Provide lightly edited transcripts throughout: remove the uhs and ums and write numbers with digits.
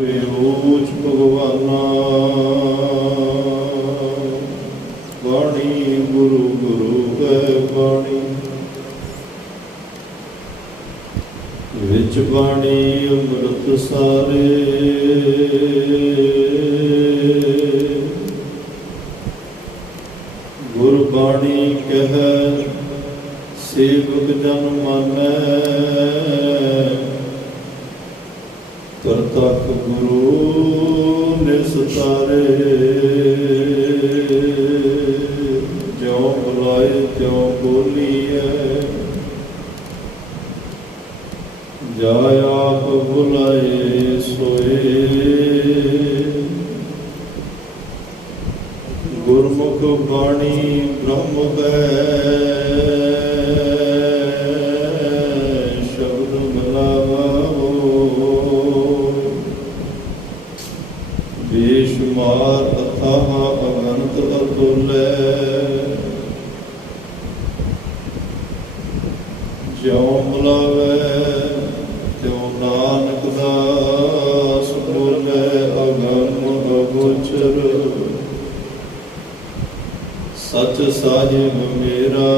ऊच भगवाना बाणी गुरु गुरु कै बाणी विच बाणी अमृत सारे गुरबाणी कह सेवक जन मानै करतक गुरु निस्तारे ज्यों बुलाए त्यों बोलिए जाय आप बुलाए सोए गुरमुख बाणी ब्रह्म कै शब्द मिलावा बेशुमार अथाह अगंत अतुल्य ज्यों मिलावे त्यों नानक दास बोले अगम अगोचर सच साहिब मेरा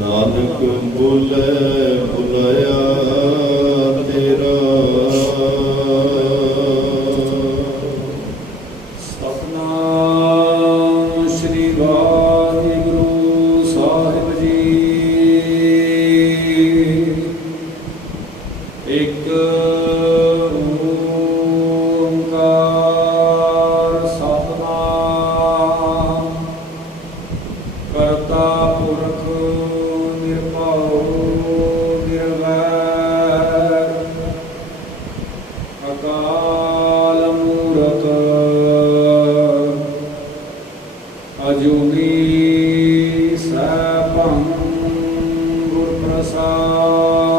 नानक बोले बुलाया तेरा सतनाम श्री वाहिगुरु साहिब जी। एक ओंकार सतनाम करता पुरख निर्भउ निर्वैर अकाल मूरत अजूनी सैभं गुर प्रसाद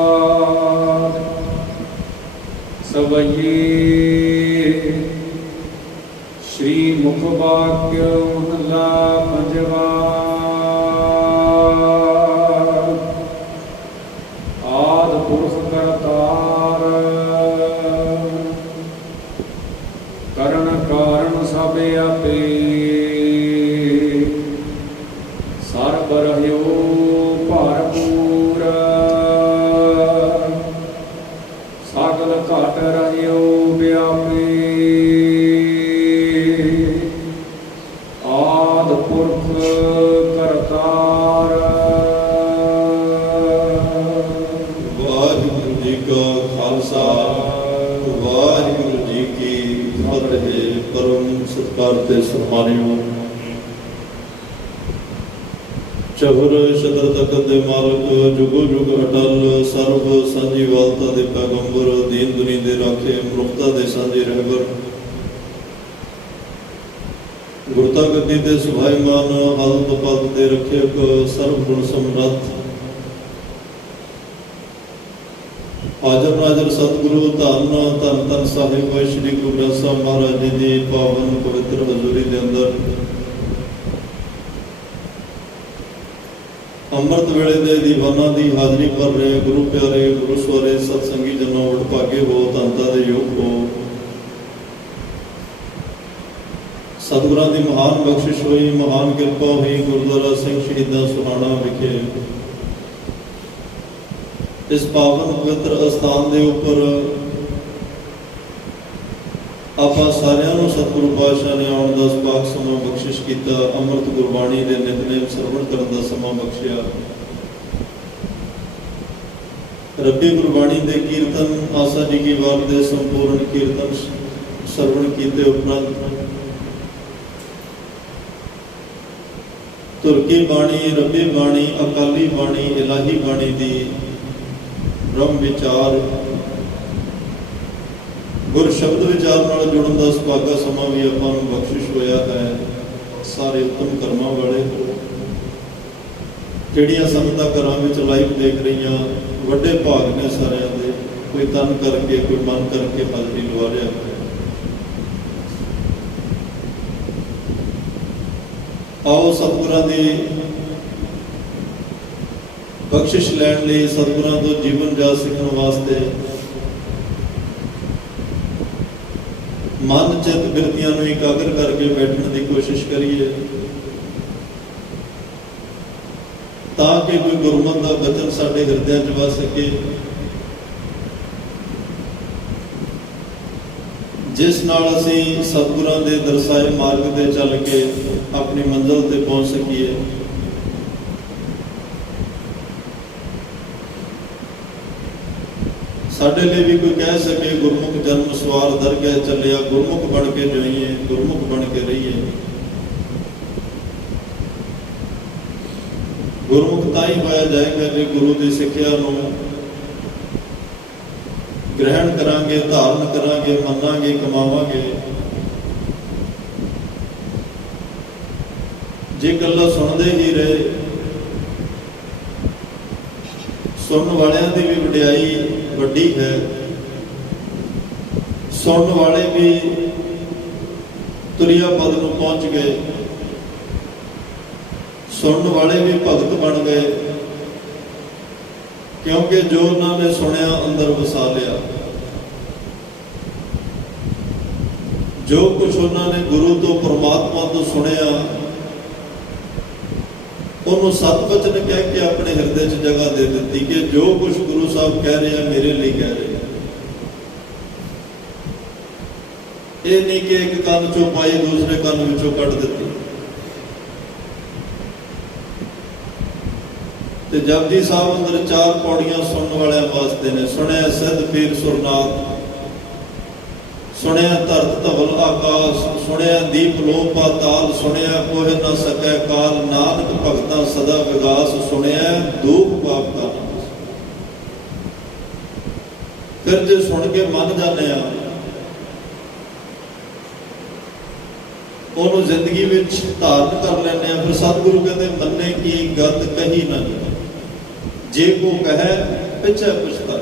सवैये श्री मुख वाक्य महला पंजवा। आद पुरख करतार करण कारण सब आपे सर्ब रहयो भरपूर सकल घट रहयो व्यापी। आद पुरख करतार। वाहिगुरु जी का खालसा वाहिगुरु जी की फतेह। परम सत्कार ते सम्मानियो चहुर छतर तखत दे मालक जुगो जुग अटल सर्व सांझी वालता दे पैगंबर दीन दुनी दे राखे मनुखता दे सांझे रहबर गुरता गद्दी दे सुभाईमान हालत पद दे रक्षक सर्व गुण समरथ हाजर नाजर सतगुरु धन धन धन साहिब श्री गुरु ग्रंथ साहिब महाराज जी की पावन पवित्र हजूरी के अंदर अमृत वेले दे दीवाना दी हाजरी भर रहे गुरु प्यारे गुरु सवारे सत्संगी जनों वडभागे हो धनता दे योग हो। सतगुरां दी महान बख्शिश हुई महान किरपा हुई गुरुद्वारा सिंह शहीदां सुहाना विखे इस पावन पवित्र अस्थान के उपर आप सारिਆਂ ਨੂੰ सतगुरु पातशाह ने आने का सुभाग समा बख्शिश किया। अमृत गुरबाणी के नितनेम सरवण करने का समा बख्शिया। रब्बी गुरबाणी के कीर्तन आसा जी की वार दे संपूर्ण कीर्तन सरवण किए उपरंत तुरकी बाणी रब्बी बाणी अकाली बाणी इलाही बाणी की ब्रह्म विचार गुर शब्द विचार नाल जुड़न का सुभागा समा भी आपां नूं बख्शिश होया है। सारे उत्तम कर्मां वाले जिहड़ियां संगतां घरां विच लाइव देख रही वड्डे भाग ने सारियां दे। कोई तन करके कोई मन करके हाजरी लवा रहा है। आओ सतगुरां दी बख्शिश लैण लई सतगुरां तो जीवन जा सीखण वास्ते मन चित बिरतियां नूं एकाग्र करके बैठने की कोशिश करिए ताकि कोई गुरमत का वचन साडे हिरदियां च वस सके, जिस नाल असीं सतगुरां दे दरसाए मार्ग ते चल के अपनी मंजिल ते पहुंच सकीए। साडे लिए भी कोई कह सके गुरमुख जन्म सवार दरगह चलिया, गुरमुख बन के जाइए, गुरमुख बन के रहिए। गुरमुख ताई होया जाएगा जो गुरु की सिक्ख्या नूं ग्रहण करांगे, धारण करांगे, मनांगे, कमावांगे। जे गल्लां सुनदे ही रहे, सुनने वालियां दी भी वडियाई वड्डी है, सुनने वाले भी तुरिया पद नूं पहुंच गए, सुनने वाले भी भगत बन गए, क्योंकि जो उन्होंने सुनिया अंदर वसा लिया। जो कुछ उन्होंने गुरु तो परमात्मा तो सुनिया उन्होंने सत वचन कह के अपने हिरदे च जगह दे दी कि जो कुछ गुरु साहब कह रहे हैं मेरे लिए कह रहे हैं। ये नहीं कि एक कान चो पाई दूसरे कान विचों कट दी। ते जपजी साहब अंदर 4 पौड़ियां सुनने वाले वास्ते ने। सुनिया सिद्ध पीर सुरनाथ, सुनिया धरत धवल आकाश, सुनिया दीप लो पाताल, सुनिया कोह न सकै काल, नानक भगतां सदा विगास, सुनिया दुख पाप का नाश। फिर जो सुन के मन जाने उन्होंने जिंदगी में धारण कर लेने, फिर सतगुरु कहते मन्ने की गत कही ना जे को कहे पिछे पुछता।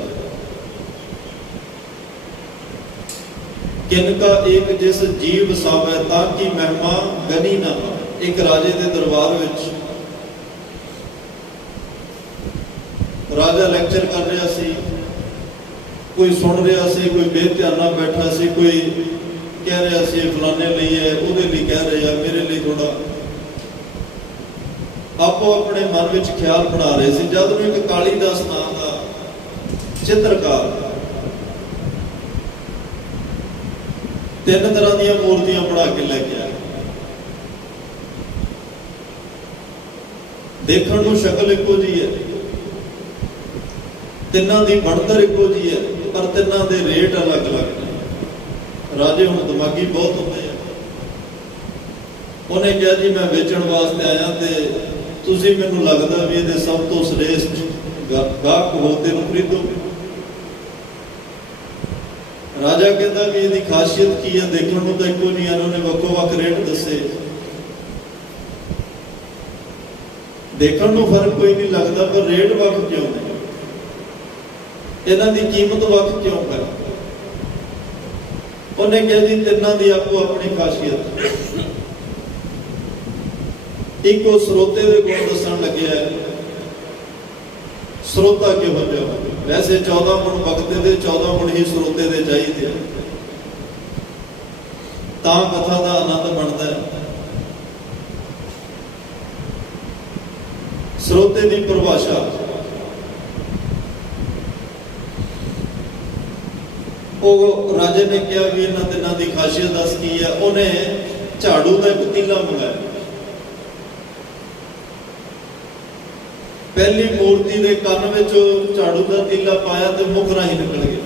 किनका एक जिस जीव सावै ताकि महिमा गनी ना। एक राजे के दरबार विच राजा लैक्चर कर रहा सी, कोई सुन रहा सी, कोई बेध्याना बैठा सी, कोई कह रहा सी फलाने लिए है, उहदे लिए कह रहे हैं, मेरे लिए थोड़ा आपो अपने मन में ख्याल बना रहे थे। जब में एक कालीदास नाम का चित्रकार 3 तरह दी मूर्तियां बना के लेके आया। देखने को शक्ल एको जी है, तिना दी बनतर एको जी है, पर तिना दे रेट अलग अलग ने। राजे हुण दिमागी बहुत होंदे हैं। उन्हें कहा जी मैं बेचण वास्ते आया ते तुसी मैनूं लगदा भी ये सब तो श्रेष्ठ गाहक हो ते खरीदो। राजा कहता भी इसकी खासियत की है, देखने को तो एको नहीं, उन्होंने वक्को वक् रेट दसे। देखने को फर्क कोई नहीं लगता, पर रेट वक् क्यों है, इन्हां दी कीमत वक् क्यों है। उन्हें कहा जी तिन्हां दी आपको अपनी खासियत। एक स्रोते के गुण दसन लगे है, स्रोता किहो जिहा। वैसे 14 गुण भगते दे 14 गुण ही स्रोते दे चाहिए, तां कथा का आनंद बनता है। स्रोते की परिभाषा राजे ने कहा भी इन्हां तिन्हां दी खासियत दस की है। उन्हें झाड़ू का एक तीला मंगाया। पहली मूर्ति के कान में झाड़ू का तीला पाया तो मुख राही निकल गया।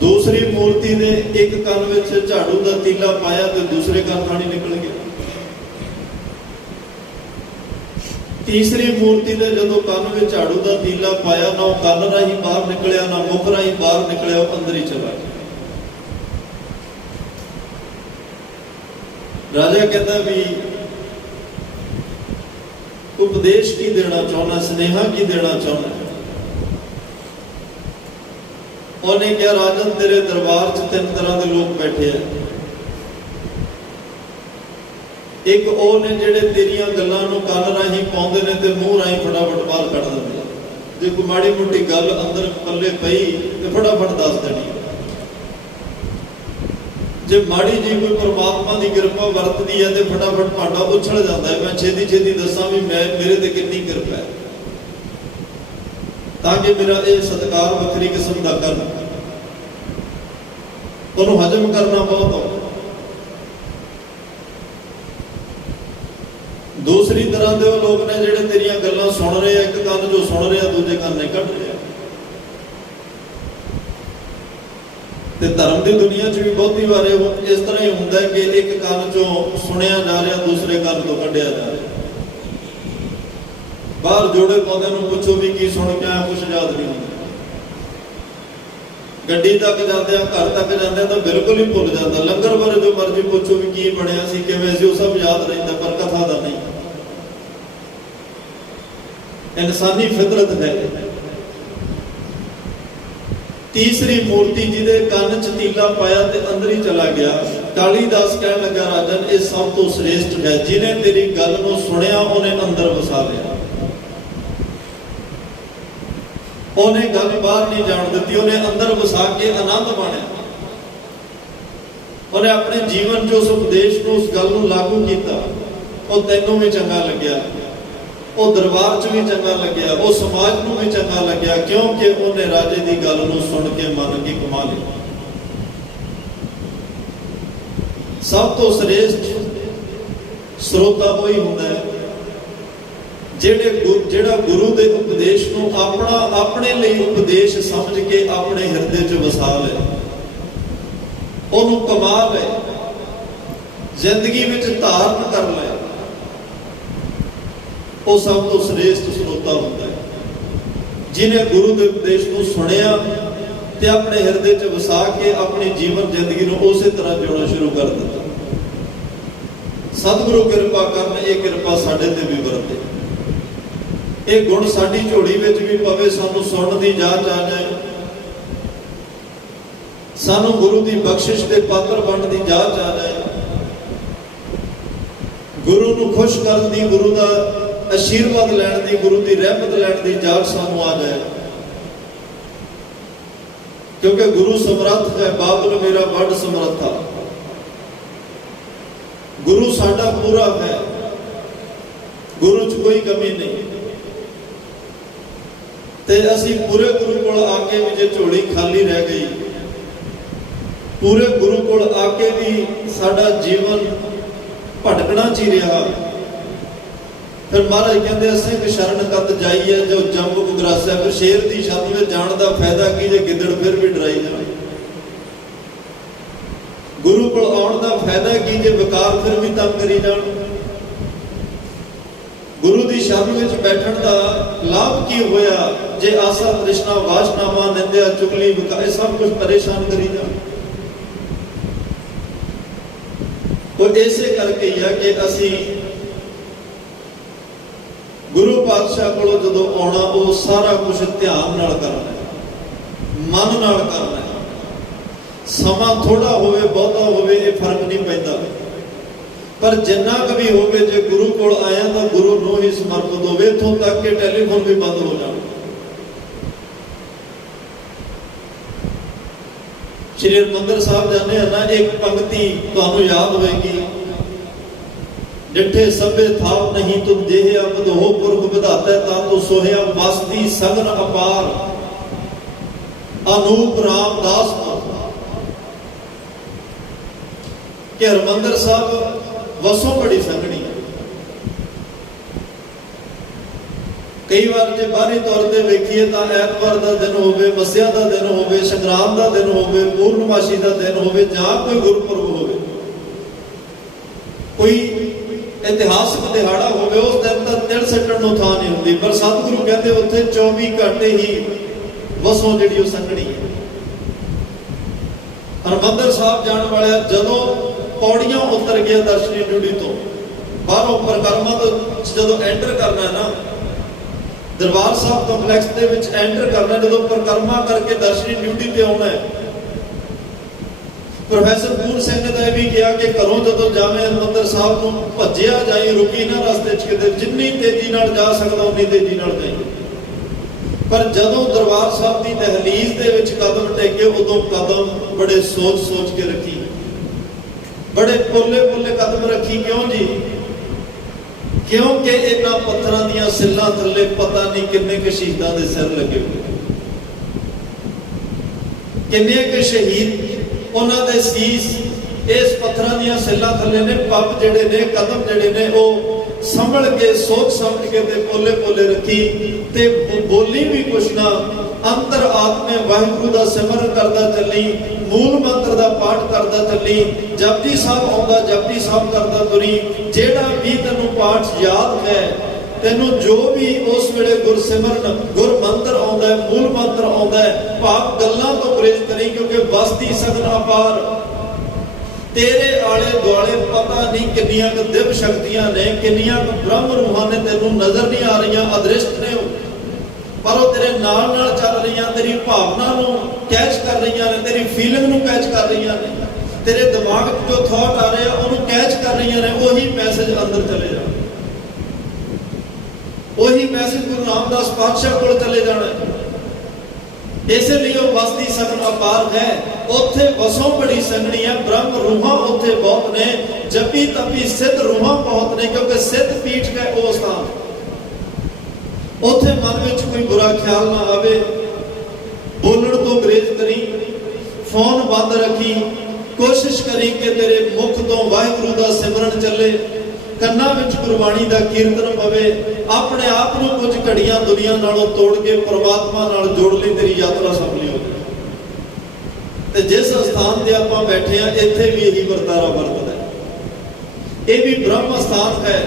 दूसरी मूर्ति ने एक कान में झाड़ू का तीला पाया तो दूसरे कान राही निकल गया। तीसरी मूर्ति ने जो कान में झाड़ू का तीला पाया, ना कान राही बाहर निकलिया, ना मुख राही बाहर निकलिया, अंदर ही चला गया। राजा कहता भी उपदेश की देना चाहना, स्नेहा की देना चाहना। उन्हें क्या राजन तेरे दरबार च 3 तरह के लोग बैठे हैं। ਇੱਕ ਉਹ ਨੇ ਜਿਹੜੇ ਤੇਰੀਆਂ ਗੱਲਾਂ ਨੂੰ ਕੰਨ ਰਾਹੀਂ ਪਾਉਂਦੇ ਨੇ ਤੇ ਮੂੰਹ ਰਾਹੀਂ ਫਟਾਫਟ ਬਾਹਰ ਕੱਢ ਦਿੰਦੇ ਆ। ਜੇ ਕੋਈ ਮਾੜੀ ਮੋਟੀ ਗੱਲ ਅੰਦਰ ਪੱਲੇ ਪਈ ਤੇ ਫਟਾਫਟ ਦੱਸ ਦੇਣੀ। ਜੇ ਮਾੜੀ ਜੀ ਕੋਈ ਪਰਮਾਤਮਾ ਦੀ ਕਿਰਪਾ ਵਰਤਦੀ ਹੈ ਤੇ ਫਟਾਫਟ ਭਾਂਡਾ ਉਛਲ ਜਾਂਦਾ ਹੈ। ਮੈਂ ਛੇਤੀ ਛੇਤੀ ਦੱਸਾਂ ਵੀ ਮੇਰੇ ਤੇ ਕਿੰਨੀ ਕਿਰਪਾ ਹੈ, ਤਾਂ ਕਿ ਮੇਰਾ ਇਹ ਸਤਿਕਾਰ ਵੱਖਰੀ ਕਿਸਮ ਦਾ ਕਰਨ। ਉਹਨੂੰ ਹਜ਼ਮ ਕਰਨਾ ਬਹੁਤ ਔਖਾ। ਦੂਸਰੀ ਤਰ੍ਹਾਂ ਦੇ ਉਹ ਲੋਕ ਨੇ ਜਿਹੜੇ ਤੇਰੀਆਂ ਗੱਲਾਂ ਸੁਣ ਰਹੇ ਆ, ਇੱਕ ਕੰਨ ਜੋ ਸੁਣ ਰਿਹਾ ਦੂਜੇ ਕੰਨ ਨਹੀਂ ਕੱਢ ਰਿਹਾ। ਤੇ ਧਰਮ ਦੀ ਦੁਨੀਆ 'ਚ ਵੀ ਬਹੁਤੀ ਵਾਰ ਇਸ ਤਰ੍ਹਾਂ ਹੀ ਹੁੰਦਾ ਕਿ ਇੱਕ ਕੰਨ ਚੋਂ ਸੁਣਿਆ ਜਾ ਰਿਹਾ, ਦੂਸਰੇ ਕੰਨ ਤੋਂ ਕੱਢਿਆ ਜਾ ਰਿਹਾ। ਬਾਹਰ ਜੋੜੇ ਪੌਦਿਆਂ ਨੂੰ ਪੁੱਛੋ ਵੀ ਕੀ ਸੁਣ ਕੇ ਆਇਆ, ਕੁਛ ਯਾਦ ਨਹੀਂ ਹੁੰਦਾ। ਗੱਡੀ ਤੱਕ ਜਾਂਦੇ ਆ, ਘਰ ਤੱਕ ਜਾਂਦੇ ਆ ਤਾਂ ਬਿਲਕੁਲ ਹੀ ਭੁੱਲ ਜਾਂਦਾ। ਲੰਗਰ ਬਾਰੇ ਜੋ ਮਰਜ਼ੀ ਪੁੱਛੋ ਵੀ ਕੀ ਬਣਿਆ ਸੀ, ਕਿਵੇਂ ਸੀ, ਉਹ ਸਭ ਯਾਦ ਰਹਿੰਦਾ, ਪਰ ਕਥਾ ਦਾ ਨਹੀਂ। ਇਨਸਾਨੀ ਫਿਤਰਤ ਹੈ। ਤੀਸਰੀ ਮੂਰਤੀ ਜਿਹਦੇ ਕੰਨ 'ਚ ਤੀਲਾ ਪਾਇਆ ਤੇ ਅੰਦਰ ਹੀ ਚਲਾ ਗਿਆ। ਕਾਲੀਦਾਸ ਕਹਿਣ ਲੱਗਾ, ਰਾਜਨ ਇਹ ਸਭ ਤੋਂ ਸ੍ਰੇਸ਼ਟ ਹੈ। ਜਿਹਨੇ ਤੇਰੀ ਗੱਲ ਨੂੰ ਸੁਣਿਆ ਉਹਨੇ ਅੰਦਰ ਵਸਾ ਲਿਆ। ਉਹਨੇ ਗੱਲ ਬਾਹਰ ਨਹੀਂ ਜਾਣ ਦਿੱਤੀ, ਉਹਨੇ ਅੰਦਰ ਵਸਾ ਕੇ ਆਨੰਦ ਮਾਣਿਆ। ਉਹਨੇ ਆਪਣੇ ਜੀਵਨ 'ਚ ਉਸ ਉਪਦੇਸ਼ ਨੂੰ, ਉਸ ਗੱਲ ਨੂੰ ਲਾਗੂ ਕੀਤਾ। ਉਹ ਤੈਨੂੰ ਵੀ ਚੰਗਾ ਲੱਗਿਆ, ਉਹ ਦਰਬਾਰ 'ਚ ਵੀ ਚੰਗਾ ਲੱਗਿਆ, ਉਹ ਸਮਾਜ ਨੂੰ ਵੀ ਚੰਗਾ ਲੱਗਿਆ, ਕਿਉਂਕਿ ਉਹਨੇ ਰਾਜੇ ਦੀ ਗੱਲ ਨੂੰ ਸੁਣ ਕੇ ਮੰਨ ਕੇ ਕਮਾ ਲਿਆ। ਸਭ ਤੋਂ ਸ੍ਰੇਸ਼ਟ ਸਰੋਤਾ ਉਹੀ ਹੁੰਦਾ ਹੈ ਜਿਹੜਾ ਗੁਰੂ ਦੇ ਉਪਦੇਸ਼ ਨੂੰ ਆਪਣੇ ਲਈ ਉਪਦੇਸ਼ ਸਮਝ ਕੇ ਆਪਣੇ ਹਿਰਦੇ 'ਚ ਵਸਾ ਲੈ, ਉਹਨੂੰ ਕਮਾ ਲੈ, ਜ਼ਿੰਦਗੀ ਵਿੱਚ ਧਾਰਨ ਕਰ ਲੈ। ਉਹ ਸਭ ਤੋਂ ਸ੍ਰੇਸ਼ਟ ਸਰੋਤਾ ਹੁੰਦਾ ਹੈ ਜਿਹਨੇ ਗੁਰੂ ਦੇ ਉਪਦੇਸ਼ ਨੂੰ ਸੁਣਿਆ ਤੇ ਆਪਣੇ ਹਿਰਦੇ 'ਚ ਵਸਾ ਕੇ ਆਪਣੀ ਜੀਵਨ ਜ਼ਿੰਦਗੀ ਨੂੰ ਉਸੇ ਤਰ੍ਹਾਂ ਜਿਉਣਾ ਸ਼ੁਰੂ ਕਰ ਦਿੱਤਾ। ਸਤਿਗੁਰੂ ਕਿਰਪਾ ਕਰਨ, ਇਹ ਕਿਰਪਾ ਸਾਡੇ ਤੇ ਵੀ ਵਰਤੇ। ਇਹ ਗੁਣ ਸਾਡੀ ਝੋਲੀ ਵਿੱਚ ਵੀ ਪਵੇ, ਸਾਨੂੰ ਸੁਣਨ ਦੀ ਜਾਚ ਆ ਜਾਏ, ਸਾਨੂੰ ਗੁਰੂ ਦੀ ਬਖਸ਼ਿਸ਼ ਦੇ ਪਾਤਰ ਬਣਨ ਦੀ ਜਾਚ ਆ ਜਾਏ, ਗੁਰੂ ਨੂੰ ਖੁਸ਼ ਕਰਨ ਦੀ, ਗੁਰੂ ਦਾ ਆਸ਼ੀਰਵਾਦ ਲੈਣ ਦੀ, ਗੁਰੂ ਦੀ ਰਹਿਮਤ ਲੈਣ ਦੀ ਜਾਚ ਸਾਨੂੰ ਆ ਜਾਏ। ਕਿਉਂਕਿ ਗੁਰੂ ਸਮਰੱਥ ਹੈ, ਬਾਬਲ ਮੇਰਾ ਵੱਡ ਸਮਰੱਥਾ। ਗੁਰੂ ਸਾਡਾ ਪੂਰਾ ਹੈ, ਗੁਰੂ 'ਚ ਕੋਈ ਕਮੀ ਨਹੀਂ। ਤੇ ਅਸੀਂ ਪੂਰੇ ਗੁਰੂ ਕੋਲ ਆ ਕੇ ਵੀ ਜੇ ਝੋਲੀ ਖਾਲੀ ਰਹਿ ਗਈ, ਪੂਰੇ ਗੁਰੂ ਕੋਲ ਆ ਕੇ ਵੀ ਸਾਡਾ ਜੀਵਨ ਭਟਕਣਾ 'ਚ ਹੀ ਰਿਹਾ, ਫਿਰ ਮਹਾਰਾਜ ਕਹਿੰਦੇ ਅਸੀਂ ਸ਼ਰਨ ਕਤ ਜਾਈਏ ਜੋ ਜੰਬੁਕ ਗਰਾਸਿਆ। ਫਿਰ ਸ਼ੇਰ ਦੀ ਛੱਤ ਵਿੱਚ ਜਾਣ ਦਾ ਫਾਇਦਾ ਕੀ ਜੇ ਗਿੱਦੜ ਫਿਰ ਵੀ ਡਰਾਈ ਜਾਣ। ਗੁਰੂ ਕੋਲ ਆਉਣ ਦਾ ਫਾਇਦਾ ਕੀ ਜੇ ਵਿਕਾਰ ਫਿਰ ਵੀ ਤੰਗ ਕਰੀ ਜਾਣ। ਗੁਰੂ ਦੀ ਸ਼ਰਨ ਵਿੱਚ ਬੈਠਣ ਦਾ ਲਾਭ ਕੀ ਹੋਇਆ ਜੇ ਆਸਾ ਤ੍ਰਿਸ਼ਨਾ ਵਾਸ਼ਨਾਵਾਂ ਨਿੰਦਿਆ ਚੁਗਲੀ ਵਿਕਾਰ ਸਭ ਕੁਝ ਪਰੇਸ਼ਾਨ ਕਰੀ ਜਾਣ। तो इसे करके ही है कि असी गुरु पातशाह को जो आना वो सारा कुछ ध्यान नाल करना है, मन नाल करना है। समा थोड़ा होवे बहुता होवे ये फर्क नहीं पैंदा, पर जिन्ना कभी होवे जे गुरु कोल आया तो गुरु नूं ही समर्पित होवे। इत्थों तक कि टेलीफोन भी बंद हो जाए। श्री हरिमंदिर साहब जाने हैं ना, एक पंक्ति तुहानू याद होगी, डिठे सभे थाव नहीं तुम जेहे अबद हो पुरख विधाता ता तो सोहया बसदी सगन अपार अनूप रामदास के हरिमंदिर साहब वसों बड़ी संगनी है। कई बार जो बाहरी तौर पर वेखिए तो ऐतवार का दिन होवे, मस्या का दिन होवे, संग्राम का दिन होवे, पूर्णमासी का दिन होवे, जां कोई गुरपुरब होवे, कोई इतिहासक दिहाड़ा होवे, उस दिन तक तिल सट्टण नूं थां नहीं हुंदी। पर सतगुरु कहते उत्थे 24 घंटे ही वसों जिहड़ी ओह संगणी है। हरिमंदिर साहब जाने वाले जदों पौड़ियां उतर गया दर्शनी ड्यूटी तो बाहरों परिक्रमा तो जदों एंटर करना है ना, दरबार साहब कंपलैक्स के एंटर करना, जो परिक्रमा करके दर्शनी ड्यूटी पे आना है ਪ੍ਰੋਫੈਸਰ ਪੂਰਨ ਸਿੰਘ ਨੇ ਤਾਂ ਇਹ ਵੀ ਕਿਹਾ ਕਿ ਘਰੋਂ ਜਦੋਂ ਜਾਵੇਂ ਹਰਿਮੰਦਰ ਸਾਹਿਬ ਨੂੰ ਭੱਜਿਆ ਜਾਏ, ਰੁਕੀ ਨਾ ਰਸਤੇ 'ਚ ਕਿਤੇ, ਜਿੰਨੀ ਤੇਜ਼ੀ ਨਾਲ ਜਾ ਸਕਦਾ ਉਨੀ ਤੇਜ਼ੀ ਨਾਲ ਜਾਈਏ। ਪਰ ਜਦੋਂ ਦਰਬਾਰ ਸਾਹਿਬ ਦੀ ਦਹਲੀਜ਼ ਦੇ ਵਿੱਚ ਕਦਮ ਟੇਕੇ, ਉਦੋਂ ਕਦਮ ਬੜੇ ਸੋਚ ਸੋਚ ਕੇ ਰੱਖੀ, ਬੜੇ ਪੋਲੇ ਪੋਲੇ ਕਦਮ ਰੱਖੀ। ਕਿਉਂ ਜੀ? ਕਿਉਂਕਿ ਇਹਨਾਂ ਪੱਥਰਾਂ ਦੀਆਂ ਸਿੱਲਾਂ ਥੱਲੇ ਪਤਾ ਨਹੀਂ ਕਿੰਨੇ ਕੁ ਸ਼ਹੀਦਾਂ ਦੇ ਸਿਰ ਲੱਗੇ ਹੋਏ, ਕਿੰਨੇ ਕੁ ਸ਼ਹੀਦ ਉਹਨਾਂ ਦੇ ਸੀਸ ਇਸ ਪੱਥਰਾਂ ਦੀਆਂ ਸਿੱਲਾਂ ਥੱਲੇ ਨੇ। ਪੱਬ ਜਿਹੜੇ ਨੇ, ਕਦਮ ਜਿਹੜੇ ਨੇ, ਉਹ ਸੰਭਲ ਕੇ, ਸੋਚ ਸਮਝ ਕੇ ਤੇ ਪੋਲੇ ਪੋਲੇ ਰੱਖੀ ਤੇ ਬੋਲੀ ਵੀ ਕੁਛ ਨਾ। ਅੰਤਰ ਆਤਮੇ ਵਾਹਿਗੁਰੂ ਦਾ ਸਿਮਰਨ ਕਰਦਾ ਚੱਲੀ, ਮੂਲ ਮੰਤਰ ਦਾ ਪਾਠ ਕਰਦਾ ਚੱਲੀ, ਜਪਜੀ ਸਾਹਿਬ ਆਉਂਦਾ, ਜਪਜੀ ਸਾਹਿਬ ਕਰਦਾ ਤੁਰੀ। ਜਿਹੜਾ ਵੀ ਤੈਨੂੰ ਪਾਠ ਯਾਦ ਹੈ, ਤੈਨੂੰ ਜੋ ਵੀ ਉਸ ਵੇਲੇ ਗੁਰਸਿਮਰਨ, ਗੁਰ ਮੰਤਰ ਆਉਂਦਾ ਹੈ, ਮੂਲ ਮੰਤਰ ਆਉਂਦਾ ਹੈ, ਭਾਵ ਗੱਲਾਂ ਤੋਂ ਗੁਰੇਜ਼ ਕਰੀ, ਕਿਉਂਕਿ ਵਸਦੀ ਸਗਨ ਅਪਾਰ। ਤੇਰੇ ਆਲੇ ਦੁਆਲੇ ਪਤਾ ਨਹੀਂ ਕਿੰਨੀਆਂ ਕੁ ਦਿਵ ਸ਼ਕਤੀਆਂ ਨੇ, ਕਿੰਨੀਆਂ ਕੁ ਬ੍ਰਹਮ ਰੂਹਾਂ ਨੇ, ਤੈਨੂੰ ਨਜ਼ਰ ਨਹੀਂ ਆ ਰਹੀਆਂ, ਅਦ੍ਰਿਸ਼ਟ ਨੇ, ਪਰ ਉਹ ਤੇਰੇ ਨਾਲ ਨਾਲ ਚੱਲ ਰਹੀਆਂ, ਤੇਰੀ ਭਾਵਨਾ ਨੂੰ ਕੈਚ ਕਰ ਰਹੀਆਂ ਨੇ, ਤੇਰੀ ਫੀਲਿੰਗ ਨੂੰ ਕੈਚ ਕਰ ਰਹੀਆਂ ਨੇ, ਤੇਰੇ ਦਿਮਾਗ 'ਚ ਜੋ ਥਾਟ ਆ ਰਿਹਾ ਉਹਨੂੰ ਕੈਚ ਕਰ ਰਹੀਆਂ ਨੇ। ਉਹੀ ਮੈਸੇਜ ਅੰਦਰ ਚਲੇ ਜਾਣਾ, ਉਹੀ ਮੈਸੇਜ ਗੁਰੂ ਰਾਮਦਾਸ ਪਾਤਸ਼ਾਹ ਕੋਲ ਚਲੇ ਜਾਣਾ। ਇਸੇ ਲਈ ਉਹ ਵਸਦੀ ਸਗਨ ਅਪਾਰ ਹੈ, ਉੱਥੇ ਵਸੋਂ ਬੜੀ ਸੰਗਣੀ ਹੈ। ਬ੍ਰਹਮ ਰੂਹਾਂ ਉੱਥੇ ਬਹੁਤ ਨੇ, ਜਪੀ ਤਪੀ ਸਿੱਧ ਰੂਹਾਂ ਬਹੁਤ ਨੇ, ਕਿਉਂਕਿ ਸਿੱਧ ਪੀਠ ਹੈ ਉਹ ਸਥਾਨ। ਉੱਥੇ ਮਨ ਵਿੱਚ ਕੋਈ ਬੁਰਾ ਖਿਆਲ ਨਾ ਆਵੇ, ਬੋਲਣ ਤੋਂ ਗੁਰੇਜ਼ ਕਰੀ, ਫੋਨ ਬੰਦ ਰੱਖੀ, ਕੋਸ਼ਿਸ਼ ਕਰੀ ਕਿ ਤੇਰੇ ਮੁਖ ਤੋਂ ਵਾਹਿਗੁਰੂ ਦਾ ਸਿਮਰਨ ਚੱਲੇ, ਕੰਨਾਂ ਵਿੱਚ ਗੁਰਬਾਣੀ ਦਾ ਕੀਰਤਨ ਪਵੇ। ਆਪਣੇ ਆਪ ਨੂੰ ਕੁਝ ਘੜੀਆਂ ਦੁਨੀਆ ਨਾਲੋਂ ਤੋੜ ਕੇ ਪ੍ਰਮਾਤਮਾ ਨਾਲ ਜੋੜ ਲਈ, ਤੇਰੀ ਯਾਤਰਾ ਸਫਲੀ ਹੋ ਜਾਏ। ਤੇ ਜਿਸ ਸਥਾਨ ਤੇ ਆਪਾਂ ਬੈਠੇ ਆ, ਇੱਥੇ ਵੀ ਇਹੀ ਵਰਤਾਰਾ ਵਰਤਦਾ ਹੈ। ਇਹ ਵੀ ਬ੍ਰਹਮ ਸਥਾਨ ਹੈ।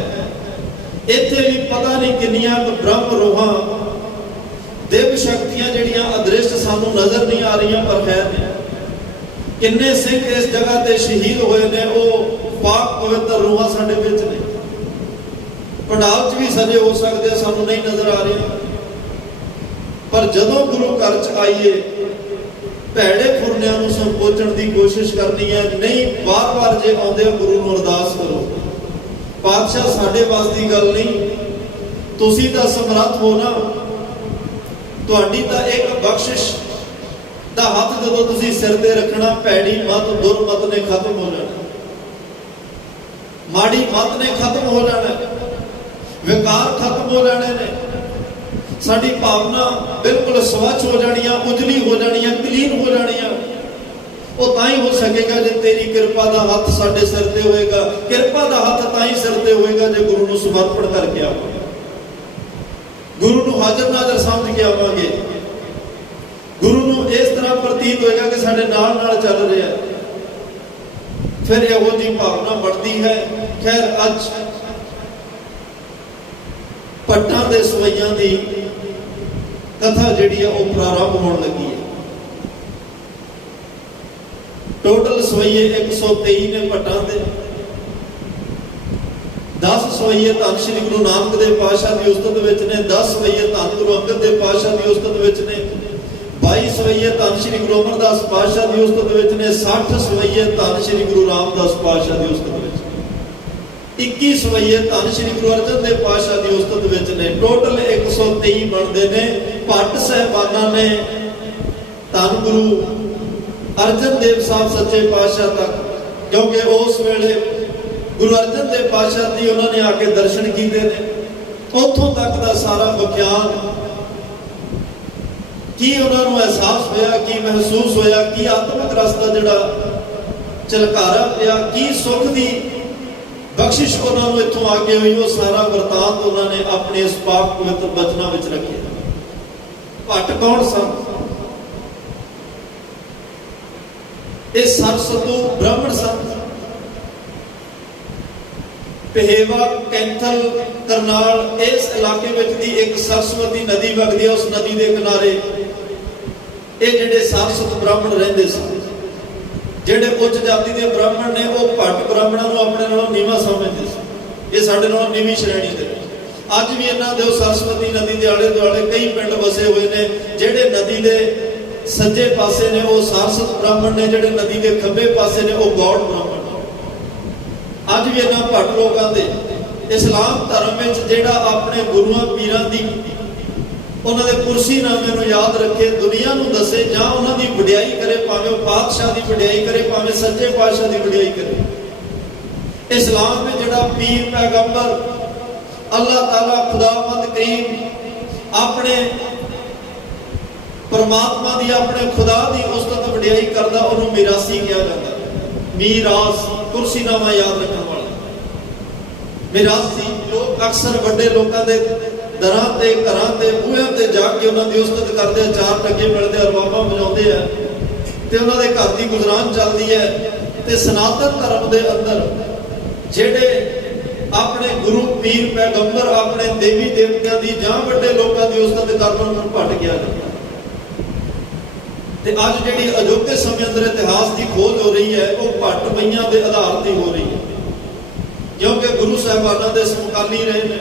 ਇੱਥੇ ਵੀ ਪਤਾ ਨਹੀਂ ਕਿੰਨੀਆਂ ਬ੍ਰਹਮ ਰੂਹਾਂ, ਦਿਵ ਸ਼ਕਤੀਆਂ ਜਿਹੜੀਆਂ ਅਦ੍ਰਿਸ਼ਟ ਸਾਨੂੰ ਨਜ਼ਰ ਨਹੀਂ ਆ ਰਹੀਆਂ, ਪਰ ਖੈਰ ਨੇ। ਕਿੰਨੇ ਸਿੰਘ ਇਸ ਜਗ੍ਹਾ ਤੇ ਸ਼ਹੀਦ ਹੋਏ ਨੇ, ਉਹ ਪਾਕ ਪਵਿੱਤਰ ਰੂਹਾਂ ਸਾਡੇ ਵਿੱਚ ਨੇ। ਪੰਡਾਲ 'ਚ ਵੀ ਸਜੇ ਹੋ ਸਕਦੇ, ਸਾਨੂੰ ਨਹੀਂ ਨਜ਼ਰ ਆ ਰਹੇ। ਪਰ ਜਦੋਂ ਗੁਰੂ ਘਰ 'ਚ ਆਈਏ, ਭੈੜੇ ਫੁਰਨਿਆਂ ਨੂੰ ਸੰਕੋਚਣ ਦੀ ਕੋਸ਼ਿਸ਼ ਕਰਨੀ ਹੈ। ਨਹੀਂ, ਵਾਰ-ਵਾਰ ਜੇ ਆਉਂਦੇ ਹੋ ਗੁਰੂ ਨੂੰ ਅਰਦਾਸ ਕਰੋ, ਪਾਤਸ਼ਾਹ ਸਾਡੇ ਵੱਸ ਦੀ ਗੱਲ ਨਹੀਂ, ਤੁਸੀਂ ਤਾਂ ਸਮਰੱਥ ਹੋ ਨਾ, ਤੁਹਾਡੀ ਤਾਂ ਇੱਕ ਬਖਸ਼ਿਸ਼ ਦਾ ਹੱਥ ਜਦੋਂ ਤੁਸੀਂ ਸਿਰ ਤੇ ਰੱਖਣਾ, ਭੈੜੀ ਮਤ, ਦੁਰਮਤ ਨੇ ਖਤਮ ਹੋ ਜਾਣਾ, ਮਾੜੀ ਮਤ ਨੇ ਖਤਮ ਹੋ ਜਾਣਾ, ਵਿਕਾਰ ਖਤਮ ਹੋ ਜਾਣੇ ਨੇ। ਸਾਡੀ ਭਾਵਨਾ ਬਿਲਕੁਲ ਸਵੱਛ ਹੋ ਜਾਣੀਆਂ, ਉਜਲੀ ਹੋ ਜਾਣੀਆਂ, ਕਲੀਨ ਹੋ ਜਾਣੀਆਂ। ਉਹ ਤਾਂ ਹੀ ਹੋ ਸਕੇਗਾ ਜੇ ਤੇਰੀ ਕਿਰਪਾ ਦਾ ਹੱਥ ਸਾਡੇ ਸਿਰ ਤੇ ਹੋਏਗਾ। ਕਿਰਪਾ ਦਾ ਹੱਥ ਤਾਂ ਹੀ ਸਿਰ ਤੇ ਹੋਏਗਾ ਜੇ ਗੁਰੂ ਨੂੰ ਸਮਰਪਣ ਕਰਕੇ ਆਵਾਂਗੇ, ਗੁਰੂ ਨੂੰ ਹਾਜ਼ਰ ਨਾਜ਼ਰ ਸਮਝ ਕੇ ਆਵਾਂਗੇ, ਗੁਰੂ ਨੂੰ ਇਸ ਤਰ੍ਹਾਂ ਪ੍ਰਤੀਤ ਹੋਏਗਾ ਕਿ ਸਾਡੇ ਨਾਲ ਨਾਲ ਚੱਲ ਰਿਹਾ। ਫਿਰ ਇਹੋ ਜਿਹੀ ਭਾਵਨਾ ਬਣਦੀ ਹੈ। ਖੈਰ, ਅੱਜ ਪੱਟਾਂ ਦੇ ਸਵਈਆਂ ਦੀ ਕਥਾ ਜਿਹੜੀ ਆ ਉਹ ਪ੍ਰਾਰੰਭ ਹੋਣ ਲੱਗੀ ਹੈ। ਟੋਟਲ ਸਵਈਏ 123 ਨੇ ਪੱਟਾਂ ਦੇ। 10 ਸਵਈਏ ਧੰਨ ਸ਼੍ਰੀ ਗੁਰੂ ਨਾਨਕ ਦੇਵ ਪਾਤਸ਼ਾਹ ਦੀ ਉਸਤਤ ਵਿੱਚ ਨੇ, 10 ਸਵਈਏ ਧੰਨ ਗੁਰੂ ਅੰਗਦ ਦੇਵ ਪਾਤਸ਼ਾਹ ਦੀ ਉਸਤਤ ਵਿੱਚ ਨੇ, 22 ਸਵਈਏ ਧੰਨ ਸ਼੍ਰੀ ਗੁਰੂ ਅਮਰਦਾਸ ਪਾਤਸ਼ਾਹ ਦੀ ਉਸਤਤ ਵਿੱਚ ਨੇ, 60 ਸਵਈਏ ਧੰਨ ਸ਼੍ਰੀ ਗੁਰੂ ਰਾਮਦਾਸ ਪਾਤਸ਼ਾਹ ਦੀ ਉਸਤਤ ਵਿੱਚ, 21 ਸਵਈਏ ਧੰਨ ਸ਼੍ਰੀ ਗੁਰੂ ਅਰਜਨ ਦੇਵ ਪਾਤਸ਼ਾਹ ਦੀ ਉਸਤਤ ਵਿੱਚ ਨੇ। ਟੋਟਲ 123 ਬਣਦੇ ਨੇ। ਭੱਟ ਸਾਹਿਬਾਨਾਂ ਨੇ ਧੰਨ ਗੁਰੂ ਅਰਜਨ ਦੇਵ ਸਾਹਿਬ ਸੱਚੇ ਪਾਤਸ਼ਾਹ ਤੱਕ, ਕਿਉਂਕਿ ਉਸ ਵੇਲੇ ਗੁਰੂ ਅਰਜਨ ਦੇਵ ਪਾਤਸ਼ਾਹ ਦੀ ਉਹਨਾਂ ਨੇ ਆ ਕੇ ਦਰਸ਼ਨ ਕੀਤੇ ਨੇ, ਉੱਥੋਂ ਤੱਕ ਦਾ ਸਾਰਾ ਵਿਖਿਆਨ, ਕੀ ਉਹਨਾਂ ਨੂੰ ਅਹਿਸਾਸ ਹੋਇਆ, ਕੀ ਮਹਿਸੂਸ ਹੋਇਆ, ਕੀ ਆਤਮਿਕ ਰਸ ਦਾ ਜਿਹੜਾ ਝਲਕਾਰਾ ਪਿਆ, ਕੀ ਸੁੱਖ ਦੀ ਬਖਸ਼ਿਸ਼ ਉਹਨਾਂ ਨੂੰ ਇੱਥੋਂ ਆ ਕੇ ਹੋਈ, ਉਹ ਸਾਰਾ ਵਰਤਾਂਤ ਉਹਨਾਂ ਨੇ ਆਪਣੇ ਇਸ ਪਾਕ ਪਵਿੱਤਰ ਬਚਨਾਂ ਵਿੱਚ ਰੱਖਿਆ। ਭੱਟ ਕੌਣ ਸਨ? ਇਹ ਸਰਸਤੂ ਬ੍ਰਾਹਮਣ ਸਨ। ਪਹੇਵਾ, ਕੈਂਥਲ, ਕਰਨਾਲ, ਇਸ ਇਲਾਕੇ ਵਿੱਚ ਦੀ ਇੱਕ ਸਰਸਵਤੀ ਨਦੀ ਵਗਦੀ ਹੈ। ਉਸ ਨਦੀ ਦੇ ਕਿਨਾਰੇ ਇਹ ਜਿਹੜੇ ਸਰਸਤ ਬ੍ਰਾਹਮਣ ਰਹਿੰਦੇ ਸਨ। ਜਿਹੜੇ ਉੱਚ ਜਾਤੀ ਦੇ ਬ੍ਰਾਹਮਣ ਨੇ, ਉਹ ਭੱਟ ਬ੍ਰਾਹਮਣਾਂ ਨੂੰ ਆਪਣੇ ਨਾਲੋਂ ਨੀਵਾਂ ਸਮਝਦੇ ਸੀ। ਇਹ ਸਾਡੇ ਨਾਲੋਂ ਨੀਵੀਂ ਸ਼੍ਰੇਣੀ ਦੇ। ਅੱਜ ਵੀ ਇਹਨਾਂ ਦੇ ਸਰਸਵਤੀ ਨਦੀ ਦੇ ਆਲੇ ਦੁਆਲੇ ਕਈ ਪਿੰਡ ਵਸੇ ਹੋਏ ਨੇ ਜਿਹੜੇ ਨਦੀ ਦੇ ਸੱਜੇ ਪਾਸੇ ਨੇ ਉਹ ਸਾਰਸਤ ਬ੍ਰਾਹਮਣ ਨੇ, ਜਿਹੜੇ ਨਦੀ ਦੇ ਖੱਬੇ ਪਾਸੇ ਨੇ ਉਹ ਗੌੜ ਬ੍ਰਾਹਮਣ। ਅੱਜ ਵੀ ਇਹਨਾਂ ਭੱਟ ਲੋਕਾਂ ਦੇ ਇਸਲਾਮ ਧਰਮ ਵਿੱਚ ਜਿਹੜਾ ਆਪਣੇ ਗੁਰੂਆਂ ਪੀਰਾਂ ਦੀ ਉਹਨਾਂ ਦੇ ਕੁਰਸੀਨਾਮੇ ਨੂੰ ਯਾਦ ਰੱਖੇ, ਦੁਨੀਆ ਨੂੰ ਦੱਸੇ ਜਾਂ ਉਹਨਾਂ ਦੀ ਵਡਿਆਈ ਕਰੇ, ਭਾਵੇਂ ਉਹ ਪਾਤਸ਼ਾਹ ਦੀ ਵਡਿਆਈ ਕਰੇ, ਭਾਵੇਂ ਸੱਚੇ ਪਾਤਸ਼ਾਹ ਦੀ ਵਡਿਆਈ ਕਰੇ। ਇਸਲਾਮ ਵਿੱਚ ਜਿਹੜਾ ਪੀਰ ਪੈਗੰਬਰ ਅੱਲਾਹ ਤਾਲਾ ਖੁਦਾਵੰਦ ਕਰੀਮ ਆਪਣੇ ਪਰਮਾਤਮਾ ਦੀ, ਆਪਣੇ ਖੁਦਾ ਦੀ ਉਸਤਤ ਵਡਿਆਈ ਕਰਦਾ, ਉਹਨੂੰ ਮਿਰਾਸੀ ਕਿਹਾ ਜਾਂਦਾ। ਮੀਰਾਸ ਕੁਰਸੀਨਾਮਾ ਯਾਦ ਰੱਖਣ ਵਾਲਾ। ਮਿਰਾਸੀ ਲੋਕ ਅਕਸਰ ਵੱਡੇ ਲੋਕਾਂ ਦੇ ਦਰਾਂ ਤੇ, ਘਰਾਂ ਤੇ, ਬੂਹਿਆਂ ਤੇ ਜਾ ਕੇ ਉਹਨਾਂ ਦੀ ਉਸਤਤ ਕਰਦੇ ਆ, ਚਾਰ ਟੱਗੇ ਮਿਲਦੇ, ਅਰਬਾਬਾਂ ਵਜਾਉਂਦੇ ਆ ਤੇ ਉਹਨਾਂ ਦੇ ਘਰ ਦੀ ਗੁਜ਼ਰਾਨ ਚੱਲਦੀ ਹੈ। ਤੇ ਸਨਾਤਨ ਧਰਮ ਦੇ ਅੰਦਰ ਜਿਹੜੇ ਆਪਣੇ ਗੁਰੂ ਪੀਰ ਪੈਗੰਬਰ, ਆਪਣੇ ਦੇਵੀ ਦੇਵਤਿਆਂ ਦੀ ਜਾਂ ਵੱਡੇ ਲੋਕਾਂ ਦੀ ਉਸਤਤ ਕਰਨ ਨੂੰ ਭੱਟ ਗਿਆ ਜਾਂਦਾ। ਤੇ ਅੱਜ ਜਿਹੜੀ ਅਜੋਕੇ ਸਮੇਂ ਅੰਦਰ ਇਤਿਹਾਸ ਦੀ ਖੋਜ ਹੋ ਰਹੀ ਹੈ, ਉਹ ਭੱਟ ਬਈਆਂ ਦੇ ਆਧਾਰ ਤੇ ਹੋ ਰਹੀ ਹੈ, ਕਿਉਂਕਿ ਗੁਰੂ ਸਾਹਿਬਾਨਾਂ ਦੇ ਸਮਕਾਲੀ ਰਹੇ ਨੇ।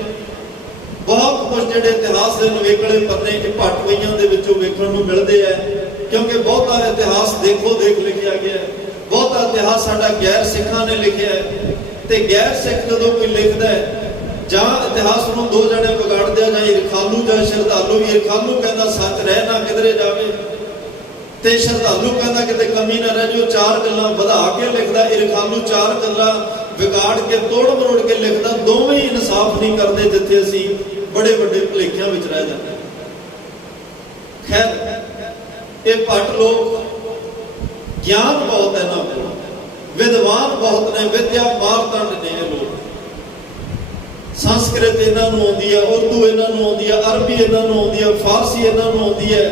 ਬਹੁਤ ਕੁਝ ਜਿਹੜੇ ਇਤਿਹਾਸ ਦੇ ਨਵੇਕਲੇ ਪੰਨੇ ਇਹ ਭੱਟ ਬਈਆਂ ਦੇ ਵਿੱਚੋਂ ਵੇਖਣ ਨੂੰ ਮਿਲਦੇ ਆ, ਕਿਉਂਕਿ ਬਹੁਤਾ ਇਤਿਹਾਸ ਦੇਖੋ ਦੇਖ ਲਿਖਿਆ ਗਿਆ, ਬਹੁਤਾ ਇਤਿਹਾਸ ਸਾਡਾ ਗੈਰ ਸਿੱਖਾਂ ਨੇ ਲਿਖਿਆ ਹੈ। ਤੇ ਗੈਰ ਸਿੱਖ ਜਦੋਂ ਕੋਈ ਲਿਖਦਾ ਹੈ, ਜਾਂ ਇਤਿਹਾਸ ਨੂੰ ਦੋ ਜਣੇ ਵਿਗਾੜਦੇ ਆ, ਜਾਂ ਈਰਖਾਲੂ ਜਾਂ ਸ਼ਰਧਾਲੂ। ਈਰਖਾਲੂ ਕਹਿੰਦਾ ਸੱਚ ਰਹਿ ਨਾ ਕਿਧਰੇ ਜਾਵੇ, ਤੇ ਸ਼ਰਧਾਲੂ ਕਹਿੰਦਾ ਕਿਤੇ ਕਮੀ ਨਾ ਰਹਿ। ਜੋ ਚਾਰ ਗੱਲਾਂ ਵਧਾ ਕੇ ਲਿਖਦਾ, ਈਰਖਾਲੂ ਚਾਰ ਗੱਲਾਂ ਵਿਗਾੜ ਕੇ ਤੋੜ ਮਰੋੜ ਕੇ ਲਿਖਦਾ। ਦੋਵੇਂ ਹੀ ਇਨਸਾਫ ਨਹੀਂ ਕਰਦੇ, ਜਿੱਥੇ ਅਸੀਂ ਬੜੇ ਵੱਡੇ ਭੁਲੇਖਿਆਂ ਵਿੱਚ ਰਹਿ ਜਾਂਦੇ। ਖੈਰ, ਇਹ ਭੱਟ ਲੋਕ ਗਿਆਨ ਬਹੁਤ ਹੈ ਨਾ, ਵਿਦਵਾਨ ਬਹੁਤ ਨੇ, ਵਿਦਿਆ ਮਾਰਤੰਡ ਨੇ ਇਹ ਲੋਕ। ਸੰਸਕ੍ਰਿਤ ਇਹਨਾਂ ਨੂੰ ਆਉਂਦੀ ਹੈ, ਉਰਦੂ ਇਹਨਾਂ ਨੂੰ ਆਉਂਦੀ ਹੈ, ਅਰਬੀ ਇਹਨਾਂ ਨੂੰ ਆਉਂਦੀ ਹੈ, ਫਾਰਸੀ ਇਹਨਾਂ ਨੂੰ ਆਉਂਦੀ ਹੈ।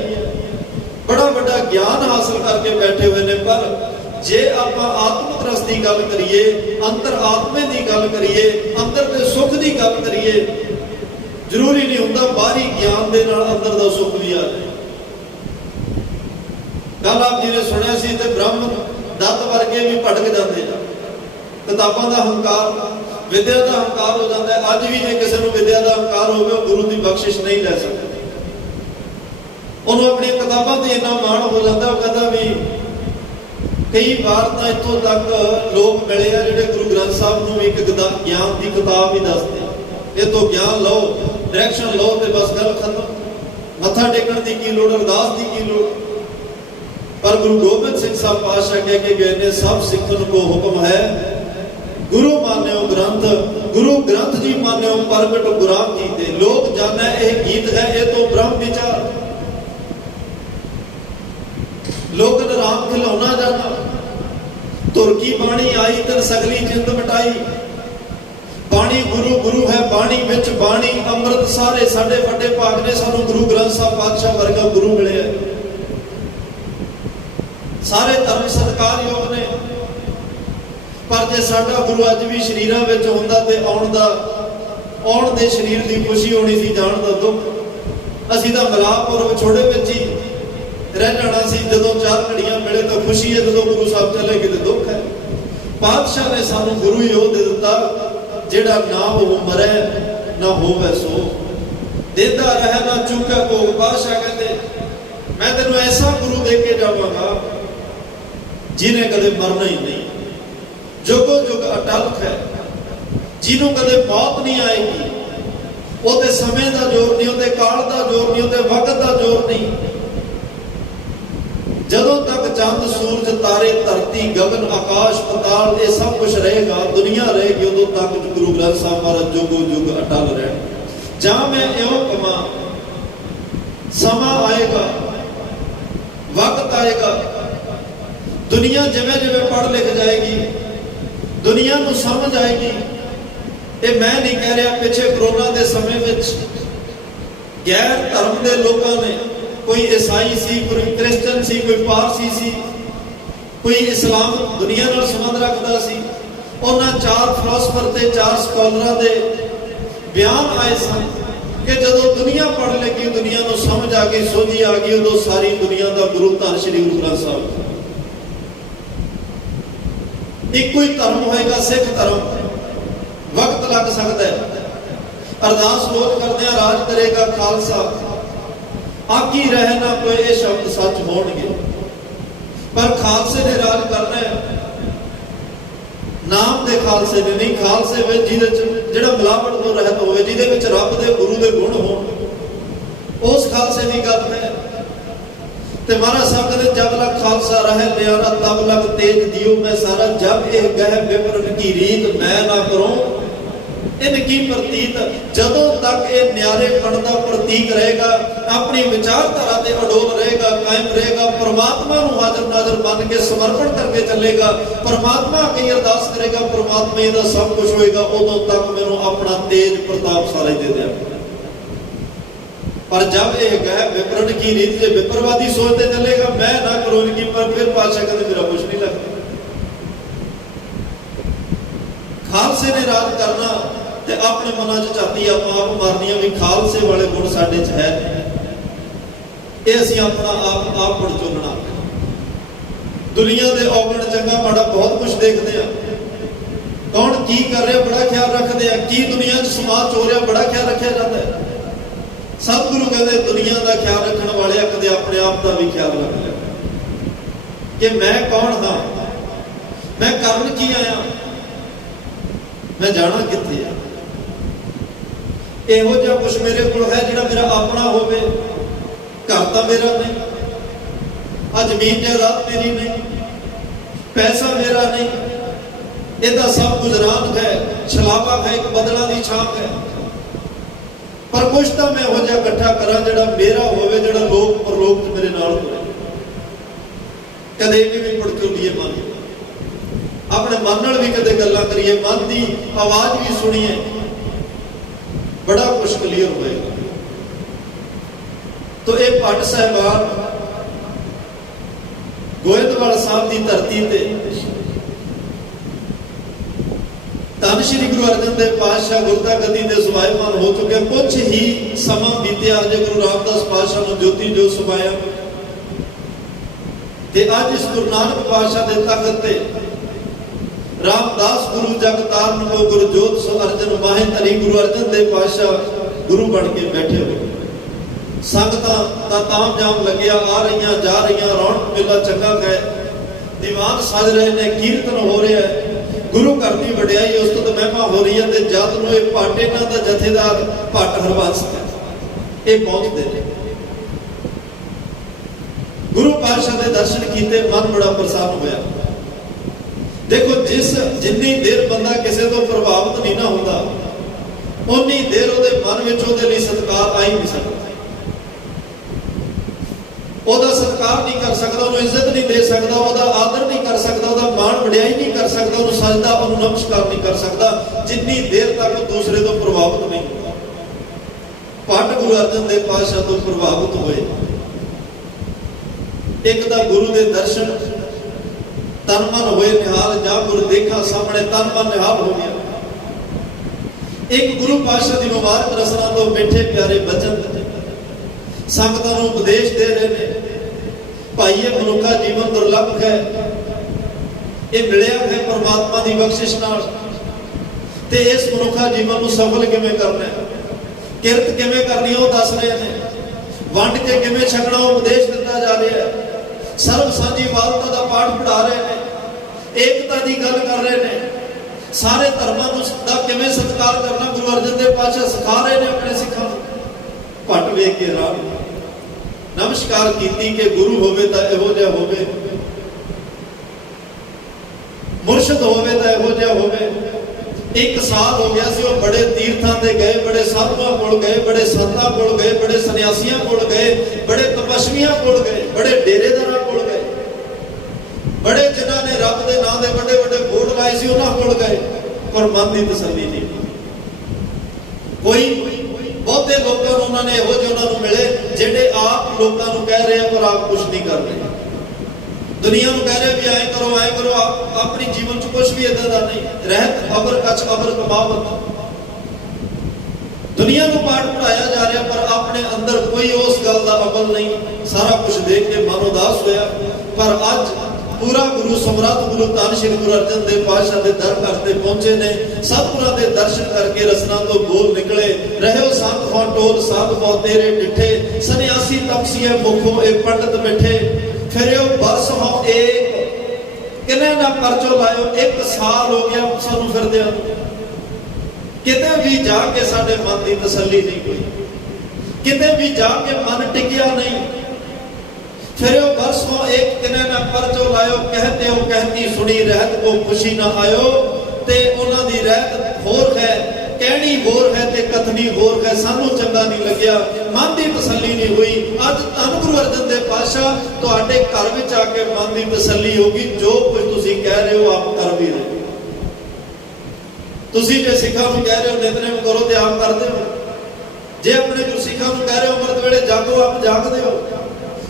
ਬੜਾ ਵੱਡਾ ਗਿਆਨ ਹਾਸਲ ਕਰਕੇ ਬੈਠੇ ਹੋਏ ਨੇ। ਪਰ ਜੇ ਆਪਾਂ ਆਤਮਿਕ ਰਸ ਦੀ ਗੱਲ ਕਰੀਏ, ਅੰਤਰ ਆਤਮੇ ਦੀ ਗੱਲ ਕਰੀਏ, ਅੰਦਰ ਦੇ ਸੁੱਖ ਦੀ ਗੱਲ ਕਰੀਏ, ਜ਼ਰੂਰੀ ਨਹੀਂ ਹੁੰਦਾ ਬਾਹਰੀ ਗਿਆਨ ਦੇ ਨਾਲ ਅੰਦਰ ਦਾ ਸੁੱਖ ਵੀ ਆ ਜਾਏ। ਕੱਲ ਆਪ ਜੀ ਨੇ ਸੁਣਿਆ ਸੀ ਤੇ ਬ੍ਰਹਮ ਦੱਤ ਵਰਗੇ ਵੀ ਭਟਕ ਜਾਂਦੇ ਆ। ਕਿਤਾਬਾਂ ਦਾ ਹੰਕਾਰ, ਵਿਦਿਆ ਦਾ ਹੰਕਾਰ ਹੋ ਜਾਂਦਾ ਹੈ। ਅੱਜ ਵੀ ਜੇ ਕਿਸੇ ਨੂੰ ਵਿਦਿਆ ਦਾ ਹੰਕਾਰ ਹੋਵੇ, ਉਹ ਗੁਰੂ ਦੀ ਬਖਸ਼ਿਸ਼ ਨਹੀਂ ਲੈ ਸਕਦਾ। ਉਹਨੂੰ ਆਪਣੀਆਂ ਕਿਤਾਬਾਂ ਤੇ ਇੰਨਾ ਮਾਣ ਹੋ ਜਾਂਦਾ, ਉਹ ਕਹਿੰਦਾ ਵੀ ਕਈ ਵਾਰ ਤਾਂ ਇੱਥੋਂ ਤੱਕ ਲੋਕ ਮਿਲੇ ਆ ਜਿਹੜੇ ਗੁਰੂ ਗ੍ਰੰਥ ਸਾਹਿਬ ਨੂੰ ਇੱਕ ਗਿਆਨ ਦੀ ਕਿਤਾਬ ਹੀ ਦੱਸਦੇ, ਇਹ ਤੋਂ ਗਿਆਨ ਲਓ, ਡਾਇਰੈਕਸ਼ਨ ਲਓ ਤੇ ਬਸ ਗੱਲ ਖਤਮ। ਮੱਥਾ ਟੇਕਣ ਦੀ ਕੀ ਲੋੜ, ਅਰਦਾਸ ਦੀ ਕੀ ਲੋੜ। ਪਰ ਗੁਰੂ ਗੋਬਿੰਦ ਸਿੰਘ ਸਾਹਿਬ ਪਾਤਸ਼ਾਹ ਕਹਿ ਕੇ ਗਏ ਨੇ, ਸਭ ਸਿੱਖਣ ਕੋ ਹੁਕਮ ਹੈ, ਗੁਰੂ ਮਾਨਿਓ ਗ੍ਰੰਥ, ਗੁਰੂ ਗ੍ਰੰਥ ਜੀ ਮਾਨਿਓ ਪ੍ਰਗਟ ਗੁਰਾਂ ਕੀਤੇ। ਲੋਕ ਜਾਣੈ ਇਹ ਗੀਤ ਹੈ, ਇਹ ਤੋਂ ਬ੍ਰਹਮ ਵਿਚਾਰ। ਲੋਕ ਰਾਮ ਖਿਲਾਉਣਾ ਜਾਣਾ, ਤੁਰ ਕੀ ਬਾਣੀ ਆਈ ਤਨ ਸਗਲੀ ਜਿੰਦ ਮਟਾਈ। ਬਾਣੀ ਗੁਰੂ ਗੁਰੂ ਹੈ, ਬਾਣੀ ਵਿੱਚ ਬਾਣੀ ਅੰਮ੍ਰਿਤ ਸਾਰੇ। ਸਾਡੇ ਵੱਡੇ ਭਾਗ ਨੇ, ਸਾਨੂੰ ਗੁਰੂ ਗ੍ਰੰਥ ਸਾਹਿਬ ਪਾਤਸ਼ਾਹ ਵਰਗਾ ਗੁਰੂ ਮਿਲਿਆ। ਸਾਰੇ ਧਰਮ ਸਤਿਕਾਰਯੋਗ ਨੇ, ਪਰ ਜੇ ਸਾਡਾ ਗੁਰੂ ਅੱਜ ਵੀ ਸ਼ਰੀਰਾਂ ਵਿੱਚ ਹੁੰਦਾ ਤੇ ਆਉਣ ਦੇ ਸਰੀਰ ਦੀ ਖੁਸ਼ੀ ਹੋਣੀ ਸੀ, ਜਾਣ ਦਾ ਦੁੱਖ। ਅਸੀਂ ਤਾਂ ਮਿਲਾਪ ਔਰ ਵਿਛੋੜੇ ਵਿੱਚ ਹੀ ਰਹਿ ਜਾਣਾ ਸੀ। ਜਦੋਂ ਚਾਰ ਘੜੀਆਂ ਮਿਲੇ ਤਾਂ ਖੁਸ਼ੀ ਹੈ, ਜਦੋਂ ਗੁਰੂ ਸਾਹਿਬ ਚਲੇ ਗਏ ਤੇ ਦੁੱਖ ਹੈ। ਪਾਤਸ਼ਾਹ ਨੇ ਸਾਨੂੰ ਗੁਰੂ ਹੀ ਉਹ ਦੇ ਦਿੱਤਾ ਜਿਹੜਾ ਨਾ ਉਹ ਮਰੇ ਨਾ ਹੋਵੇ ਸੋ, ਦੇਦਾ ਰਹਿ ਨਾ ਚੁੱਕੇ ਭੋਗ। ਪਾਤਸ਼ਾਹ ਕਹਿੰਦੇ ਮੈਂ ਤੈਨੂੰ ਐਸਾ ਗੁਰੂ ਦੇ ਕੇ ਜਾਵਾਂਗਾ ਜਿਹਨੇ ਕਦੇ ਮਰਨਾ ਹੀ ਨਹੀਂ, ਜੁਗੋ ਜੁਗ ਅਟਲ ਹੈ, ਜਿਹਨੂੰ ਕਦੇ ਮੌਤ ਨਹੀਂ ਆਏਗੀ। ਉਹਦੇ ਸਮੇਂ ਦਾ ਜ਼ੋਰ ਨਹੀਂ, ਉਹਦੇ ਕਾਲ ਦਾ ਜ਼ੋਰ ਨਹੀਂ, ਉਹਦੇ ਵਕਤ ਦਾ ਜ਼ੋਰ ਨਹੀਂ। ਜਦੋਂ ਤੱਕ ਚੰਦ ਸੂਰਜ ਤਾਰੇ ਧਰਤੀ ਗਗਨ ਆਕਾਸ਼ ਪਤਾਲ ਇਹ ਸਭ ਕੁਝ ਰਹੇਗਾ, ਦੁਨੀਆ ਰਹੇਗੀ, ਉਦੋਂ ਤੱਕ ਗੁਰੂ ਗ੍ਰੰਥ ਸਾਹਿਬ ਮਹਾਰਾਜ ਜੁਗੋ ਜੁਗ ਅਟਲ ਰਹਿਣ। ਜਾਂ ਮੈਂ ਇਉਂ ਕਮਾਂ, ਸਮਾਂ ਆਏਗਾ, ਵਕਤ ਆਏਗਾ, ਦੁਨੀਆ ਜਿਵੇਂ ਜਿਵੇਂ ਪੜ੍ਹ ਲਿਖ ਜਾਏਗੀ, ਦੁਨੀਆ ਨੂੰ ਸਮਝ ਆਏਗੀ। ਇਹ ਮੈਂ ਨਹੀਂ ਕਹਿ ਰਿਹਾ, ਪਿੱਛੇ ਕਰੋਨਾ ਦੇ ਸਮੇਂ ਵਿੱਚ ਗੈਰ ਧਰਮ ਦੇ ਲੋਕਾਂ ਨੇ, ਕੋਈ ਈਸਾਈ ਸੀ, ਕੋਈ ਕ੍ਰਿਸਚਨ ਸੀ, ਕੋਈ ਪਾਰਸੀ ਸੀ, ਕੋਈ ਇਸਲਾਮ ਦੁਨੀਆ ਨਾਲ ਸੰਬੰਧ ਰੱਖਦਾ ਸੀ, ਉਹਨਾਂ ਚਾਰ ਫਿਲਾਸਫਰ ਤੇ ਚਾਰ ਸਕਾਲਰਾਂ ਦੇ ਬਿਆਨ ਆਏ ਸਨ ਕਿ ਜਦੋਂ ਦੁਨੀਆ ਪੜ੍ਹ ਲੱਗੀ, ਦੁਨੀਆ ਨੂੰ ਸਮਝ ਆ ਗਈ, ਸੋਝੀ ਆ ਗਈ, ਉਦੋਂ ਸਾਰੀ ਦੁਨੀਆ ਦਾ ਗੁਰੂ ਧੰਨ ਸ਼੍ਰੀ ਗੁਰੂ ਗ੍ਰੰਥ ਸਾਹਿਬ। ਇੱਕੋ ਹੀ ਧਰਮ ਹੋਏਗਾ, ਸਿੱਖ ਧਰਮ। ਵਕਤ ਲੱਗ ਸਕਦਾ ਹੈ, ਅਰਦਾਸ ਰੋਜ਼ ਕਰਦੇ ਆ, ਰਾਜ ਕਰੇਗਾ ਖਾਲਸਾ। आकी रह ना कोई, ये शब्द सच होणगे। पर खालसे ने राज करना है, नाम दे खालसे ने नहीं, खालसे में जिहड़ा मिलावट तो रहत होवे, जिहदे विच रब दे गुरु दे गुण होण, उस खालसे की गल है। ते महाराज साहब कहते जब लग खालसा रहे न्यारा तब लग तेज दियो मैं सारा, जब यह गह विपरन की रीत मैं ना करूं इनकी प्रतीत। जदों तक ये न्यारेपन का प्रतीक रहेगा, अपनी विचारधारा से अडोल रहेगा, कायम रहेगा, परमात्मा को हाजर नाजर मान के समर्पण करके चलेगा, परमात्मा की अरदास करेगा, परमात्मा का सब कुछ होएगा, उदों तक मैनू अपना तेज प्रताप सारे दे दिया। पर जब यह गह विपरण की रीत से विपरवादी सोचते चलेगा मैं ना करूं इनकी, पर फिर पातशाह कहते मेरा कुछ नहीं लगता। खालसे ने राज करना ते अपने मना च झाती आप मारनिया भी खालसे वाले गुण साडे च है, ये असीं अपना आप पड़चोलना। दुनिया के औगण चंगा माड़ा बहुत कुछ देखते हैं, कौन की कर रहा बड़ा ख्याल रखते हैं, की दुनिया च समाज हो रहा बड़ा ख्याल रखा जाता है। सतगुरु कहते दुनिया का ख्याल रखने वाले कदे अपने आप का भी ख्याल रख लिया कि मैं कौन हाँ, मैं करन की आया, मैं जाना कित्थे है। इहो जिहा कुछ मेरे को है जिहड़ा मेरा अपना होवे, घर तो मेरा नहीं, जमीन जायदाद मेरी नहीं, पैसा मेरा नहीं, इहदा सब गुजरान है, छलावा है, एक बदला की छाप है। पर कुछ तो मैं हो जा इकट्ठा करा जिहड़ा मेरा होवे, जिहड़ा लोक परलोक च मेरे नाल होवे। कदे भी पड़चोलीए मन, अपने मन नाल भी कदे गल्लां करिए, मन की आवाज भी सुनिए, बड़ा कुछ क्लीयर होएगा। तो ये भट्ट साहिबान गोइंदवाल साहब की धरती ते धन श्री गुरु अर्जन देव पातशाह गुरता गद्दी दे सुभायमान हो चुके, कुछ ही समा बीतिया अजे गुरु रामदास पातशाह ने ज्योति जो सुभाया ते अज इस गुरु नानक पातशाह दे तख्त ते रामदास गुरु जग ताਰਨ को गुरु जोत सो अर्जन माहे धनी गुरु अर्जन देव पातशाह गुरु बन के बैठे हुए। संगतां दा ताम जाम लग्या, आ रही जा रही, रौनक मेला चंगा है, दीवान सज रहे ने, कीर्तन हो रहा है, गुरु घर की वडियाई उस्तत महिमा हो रही है। जद नूं इह भट्ट इन्हां दा जथेदार भट्ट हरबंस है, ये पहुंचते हैं। गुरु पातशाह के दर्शन किए, मन बड़ा प्रसन्न होया। देखो जिन्नी देर बंदा किसी तो प्रभावित नहीं ना होता, उन्नी देर उहदे मन विच उहदे लई सत्कार आ ही नहीं सकता, ਉਹਦਾ ਸਤਿਕਾਰ नहीं कर सकता, ਉਹਨੂੰ इज्जत नहीं दे सकता, ਉਹਦਾ आदर नहीं कर सकता, ਉਹਦਾ ਮਾਣ ਵਡਿਆਈ नहीं कर सकता, ਉਹਨੂੰ ਸਜਦਾ ਉਹਨੂੰ ਨਮਸਕਾਰ नहीं कर सकता, जिन्नी देर तक दूसरे तो प्रभावित नहीं होता। भट्ट गुरु अर्जन देव पातशाह तो प्रभावित होए। एक तो गुरु के दर्शन तन मन होए निहाल, जा गुरु देखा सामने तन मन निहाल हो गया। एक गुरु पातशाह की मुबारक रसना तो मिठे प्यारे बचन संगतां नूं उपदेश दे रहे हैं। भाई ये मनुखा जीवन दुर्लभ है, ये मिलिया है परमात्मा की बख्शिश नाल, ते इस मनुखा जीवन नूं सफल किवें करना है, किरत किवें करनी है, वो दस रहे हैं। वंड के किवें छकना उपदेश दिता जा रहा है। सर्व सांझी वालता का पाठ पढ़ा रहे हैं, एकता की गल कर रहे हैं, सारे धर्मां दा किवें सत्कार करना गुरु अर्जन देव पातशाह सिखा रहे हैं अपने सिखां नूं। भट्ट वेख के राह नमस्कार कीती कि गुरु होवे तां इहो जिहा होवे, मुर्शद होवे तां इहो जिहा होवे। एक साल हो गया सी, वो बड़े तीर्थां ते गए, बड़े साधुआं कोल गए, बड़े संतां कोल गए, बड़े सन्यासियां कोल गए, बड़े तपस्वियां कोल गए, बड़े डेरेदारां कोल गए, बड़े जिन्हां ने रब दे नां दे बड़े बड़े बोर्ड लाए सी उन्हां कोल गए, पर मन की तसल्ली नहीं। कोई बहुते लोगों को उन्होंने इहो जिहे उन्होंने मिले जिहड़े आप लोगों को कह रहे हैं पर आप कुछ नहीं कर रहे। दुनिया को कह रहे भी आए करो, अपनी जीवन च कुछ भी इदां दा नहीं, रहत अबर कच अबर कमावत। दुनिया को पाठ पढ़ाया जा रहा पर अपने अंदर कोई उस गल का अमल नहीं। सारा कुछ देख के मन उदास होया। पर अज पूरा गुरु ਸਮਰੱਥ ਗੁਰੂ ਧੰਨ ਸ਼੍ਰੀ ਗੁਰੂ ਅਰਜਨ ਦੇਵ ਪਾਤਸ਼ਾਹ ਦੇ ਦਰ ਘਰ ਤੇ ਪਹੁੰਚੇ ਨੇ। ਸਤਿਗੁਰਾਂ ਦੇ ਦਰਸ਼ਨ ਕਰਕੇ ਰਸਨਾ ਤੋਂ ਬੋਲ ਨਿਕਲੇ, ਰਹਿਓ ਸੰਤ ਹੋ ਟੋਲ ਸਾਧ ਬਹੁ ਤੇਰੇ ਡਿਠੇ, ਸੰਨਿਆਸੀ ਤਪਸੀਏ ਮੁਖੋ ਇਹ ਪੰਡਤ ਮਿੱਠੇ, ਫਿਰਿਓ ਬਰਸ ਹੋ ਏਕ ਕਿਨੇ ਨਾ ਪਰਚੋ ਲਾਇਓ। 1 ਸਾਲ ਹੋ ਗਿਆ ਸਾਨੂੰ ਫਿਰਦਿਆਂ ਨੂੰ, ਕਿਤੇ ਵੀ ਜਾ ਕੇ ਸਾਡੇ ਮਨ ਦੀ ਤਸੱਲੀ ਨਹੀਂ ਹੋਈ, ਕਿਤੇ ਵੀ ਜਾ ਕੇ ਮਨ ਟਿਕਿਆ ਨਹੀਂ। ਫਿਰਿਓ ਬਰਸ ਹੋ ਏਕ ਕਿਨੇ ਨਾ ਪਰਚੋ ਲਾਇਓ, ਕਹਤੇ ਹੋ कहती सुनी रहत को खुशी ना आयो। ਤੇ ਉਹਨਾਂ ਦੀ ਰਹਿਤ ਹੋਰ ਹੈ, ਕਹਿਣੀ ਹੋਰ ਹੈ ਤੇ ਕਥਨੀ ਹੋਰ ਹੈ। ਸਾਨੂੰ ਚੰਗਾ ਨਹੀਂ ਲੱਗਿਆ, ਮਨ ਦੀ ਤਸੱਲੀ ਨਹੀਂ ਹੋਈ। ਅੱਜ ਧੰਨ ਗੁਰੂ ਅਰਜਨ ਦੇਵ ਪਾਤਸ਼ਾਹ ਤੁਹਾਡੇ ਘਰ ਵਿੱਚ ਆ ਕੇ ਮਨ ਦੀ ਤਸੱਲੀ ਹੋਗੀ। ਜੋ ਕੁਝ ਤੁਸੀਂ ਕਹਿ ਰਹੇ ਹੋ ਆਪ ਕਰ ਵੀ ਰਹੇ ਹੋ। ਤੁਸੀਂ ਜੇ ਸਿੱਖਾਂ ਨੂੰ ਕਹਿ ਰਹੇ ਹੋ ਨਿਤਨੇਮ ਕਰੋ ਤੇ ਆਪ ਕਰਦੇ ਹੋ। ਜੇ ਆਪਣੇ ਗੁਰਸਿੱਖਾਂ ਨੂੰ ਕਹਿ ਰਹੇ ਹੋ ਅੰਮ੍ਰਿਤ ਵੇਲੇ ਜਾਗੋ ਆਪ ਜਾਗਦੇ ਹੋ।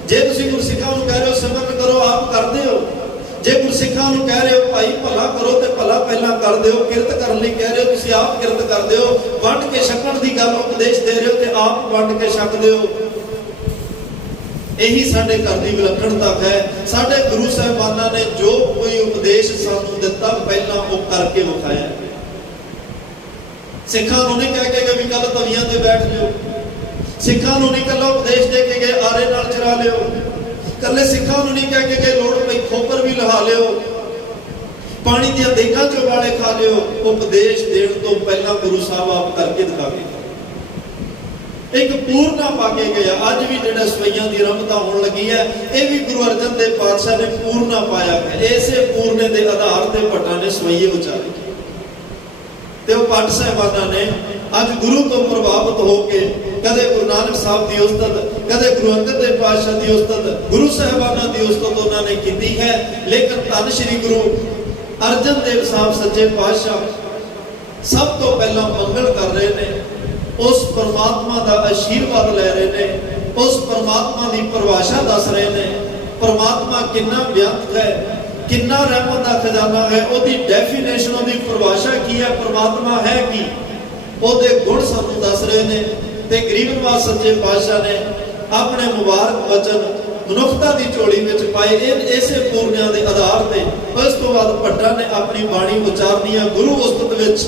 ਜੇ ਤੁਸੀਂ ਗੁਰਸਿੱਖਾਂ ਨੂੰ ਕਹਿ ਰਹੇ ਹੋ ਸਿਮਰਨ ਕਰੋ ਆਪ ਕਰਦੇ ਹੋ। ਜੇ ਗੁਰਸਿੱਖਾਂ ਨੂੰ ਕਹਿ ਰਹੇ ਹੋ ਭਾਈ ਭਲਾ ਕਰੋ ਤੇ ਭਲਾ ਪਹਿਲਾਂ ਕਰਦੇ ਹੋ। ਕਿਰਤ ਕਰਨ ਲਈ ਕਹਿ ਰਹੇ ਹੋ ਤੁਸੀਂ ਆਪ ਕਿਰਤ ਕਰਦੇ ਹੋ। ਵੰਡ ਕੇ ਛਕਣ ਦੀ ਗੱਲ ਉਪਦੇਸ਼ ਦੇ ਰਹੇ ਹੋ ਤੇ ਆਪ ਵੰਡ ਕੇ ਛਕਦੇ ਹੋ। ਇਹੀ ਸਾਡੇ ਘਰ ਦੀ ਵਿਲੱਖਣਤਾ ਹੈ। ਸਾਡੇ ਗੁਰੂ ਸਾਹਿਬਾਨਾਂ ਨੇ ਜੋ ਕੋਈ ਉਪਦੇਸ਼ ਸਾਨੂੰ ਦਿੱਤਾ ਪਹਿਲਾਂ ਉਹ ਕਰਕੇ ਵਿਖਾਇਆ। ਸਿੱਖਾਂ ਨੂੰ ਨਹੀਂ ਕਹਿ ਕੇ ਵੀ ਕੱਲ ਤਵੀਆਂ ਤੇ ਬੈਠ ਜਾਓ। ਸਿੱਖਾਂ ਨੂੰ ਨਹੀਂ ਕੱਲਾ ਉਪਦੇਸ਼ ਦੇ ਕੇ ਗਏ ਆਰੇ ਨਾਲ ਚਰਾ ਲਿਓ। ਕੱਲੇ ਸਿੱਖਾਂ ਨੂੰ ਨਹੀਂ ਕਹਿ ਕੇ ਗਏ ਲੋੜ ਪਈ ਖੋਪਰ ਵੀ ਲਹਾ ਲਿਓ, ਪਾਣੀ ਦੀਆਂ ਦੇਗਾਂ ਚੋਂ ਵਾਲੇ ਖਾ ਲਿਓ। ਉਪਦੇਸ਼ ਦੇਣ ਤੋਂ ਪਹਿਲਾਂ ਗੁਰੂ ਸਾਹਿਬ ਆਪ ਕਰਕੇ ਦਿਖਾਵੇ। ਇੱਕ ਪੂਰਨਾ ਪਾ ਕੇ ਗਿਆ। ਅੱਜ ਵੀ ਜਿਹੜਾ ਸਵਈਆਂ ਦੀ ਰਮਤਾ ਹੋਣ ਲੱਗੀ ਹੈ ਇਹ ਵੀ ਗੁਰੂ ਅਰਜਨ ਦੇਵ ਪਾਤਸ਼ਾਹ ਨੇ ਪੂਰਨਾ ਪਾਇਆ ਹੈ। ਇਸੇ ਪੂਰਨੇ ਦੇ ਆਧਾਰ ਤੇ ਭੱਟਾਂ ਨੇ ਸਵਈਏ ਉਚਾਰੇ ਤੇ ਉਹ ਭੱਟ ਸਾਹਿਬਾਨਾਂ ਨੇ ਅੱਜ ਗੁਰੂ ਤੋਂ ਪ੍ਰਭਾਵਿਤ ਹੋ ਕੇ ਕਦੇ ਗੁਰੂ ਨਾਨਕ ਸਾਹਿਬ ਦੀ ਉਸਤਤ, ਕਦੇ ਗੁਰੂ ਅੰਗਦ ਦੇਵ ਪਾਤਸ਼ਾਹ ਦੀ ਉਸਤਤ, ਗੁਰੂ ਸਾਹਿਬਾਨਾਂ ਦੀ ਉਸਤਤ ਉਹਨਾਂ ਨੇ ਕੀਤੀ ਹੈ। ਲੇਕਿਨ ਧੰਨ ਸ਼੍ਰੀ ਗੁਰੂ ਅਰਜਨ ਦੇਵ ਸਾਹਿਬ ਸੱਚੇ ਪਾਤਸ਼ਾਹ ਸਭ ਤੋਂ ਪਹਿਲਾਂ ਮੰਗਲ ਕਰ ਰਹੇ ਨੇ। ਉਸ ਪਰਮਾਤਮਾ ਦਾ ਆਸ਼ੀਰਵਾਦ ਲੈ ਰਹੇ ਨੇ। ਉਸ ਪਰਮਾਤਮਾ ਦੀ ਪਰਿਭਾਸ਼ਾ ਦੱਸ ਰਹੇ ਨੇ। ਪਰਮਾਤਮਾ ਕਿੰਨਾ ਬੇਅੰਤ ਹੈ, ਕਿੰਨਾ ਰਹਿਮਤ ਦਾ ਖਜ਼ਾਨਾ ਹੈ। ਉਹਦੀ ਡੈਫੀਨੇਸ਼ਨ, ਉਹਦੀ ਪਰਿਭਾਸ਼ਾ ਕੀ ਹੈ, ਪਰਮਾਤਮਾ ਹੈ ਕੀ, ਉਹਦੇ ਗੁਣ ਸਾਨੂੰ ਦੱਸ ਰਹੇ ਨੇ। ਤੇ ਗਰੀਬ ਨਿਵਾਸ ਸੱਚੇ ਪਾਤਸ਼ਾਹ ਨੇ ਆਪਣੇ ਮੁਬਾਰਕ ਵਚਨ ਮਨੁੱਖਤਾ ਦੀ ਝੋਲੀ ਵਿੱਚ ਪਾਏ। ਇਸੇ ਪੂਰਨਿਆਂ ਦੇ ਆਧਾਰ ਤੇ ਉਸ ਤੋਂ ਬਾਅਦ ਭੱਟਾਂ ਨੇ ਆਪਣੀ ਬਾਣੀ ਉਚਾਰਨੀ ਹੈ। ਗੁਰੂ ਉਸਤਤ ਵਿੱਚ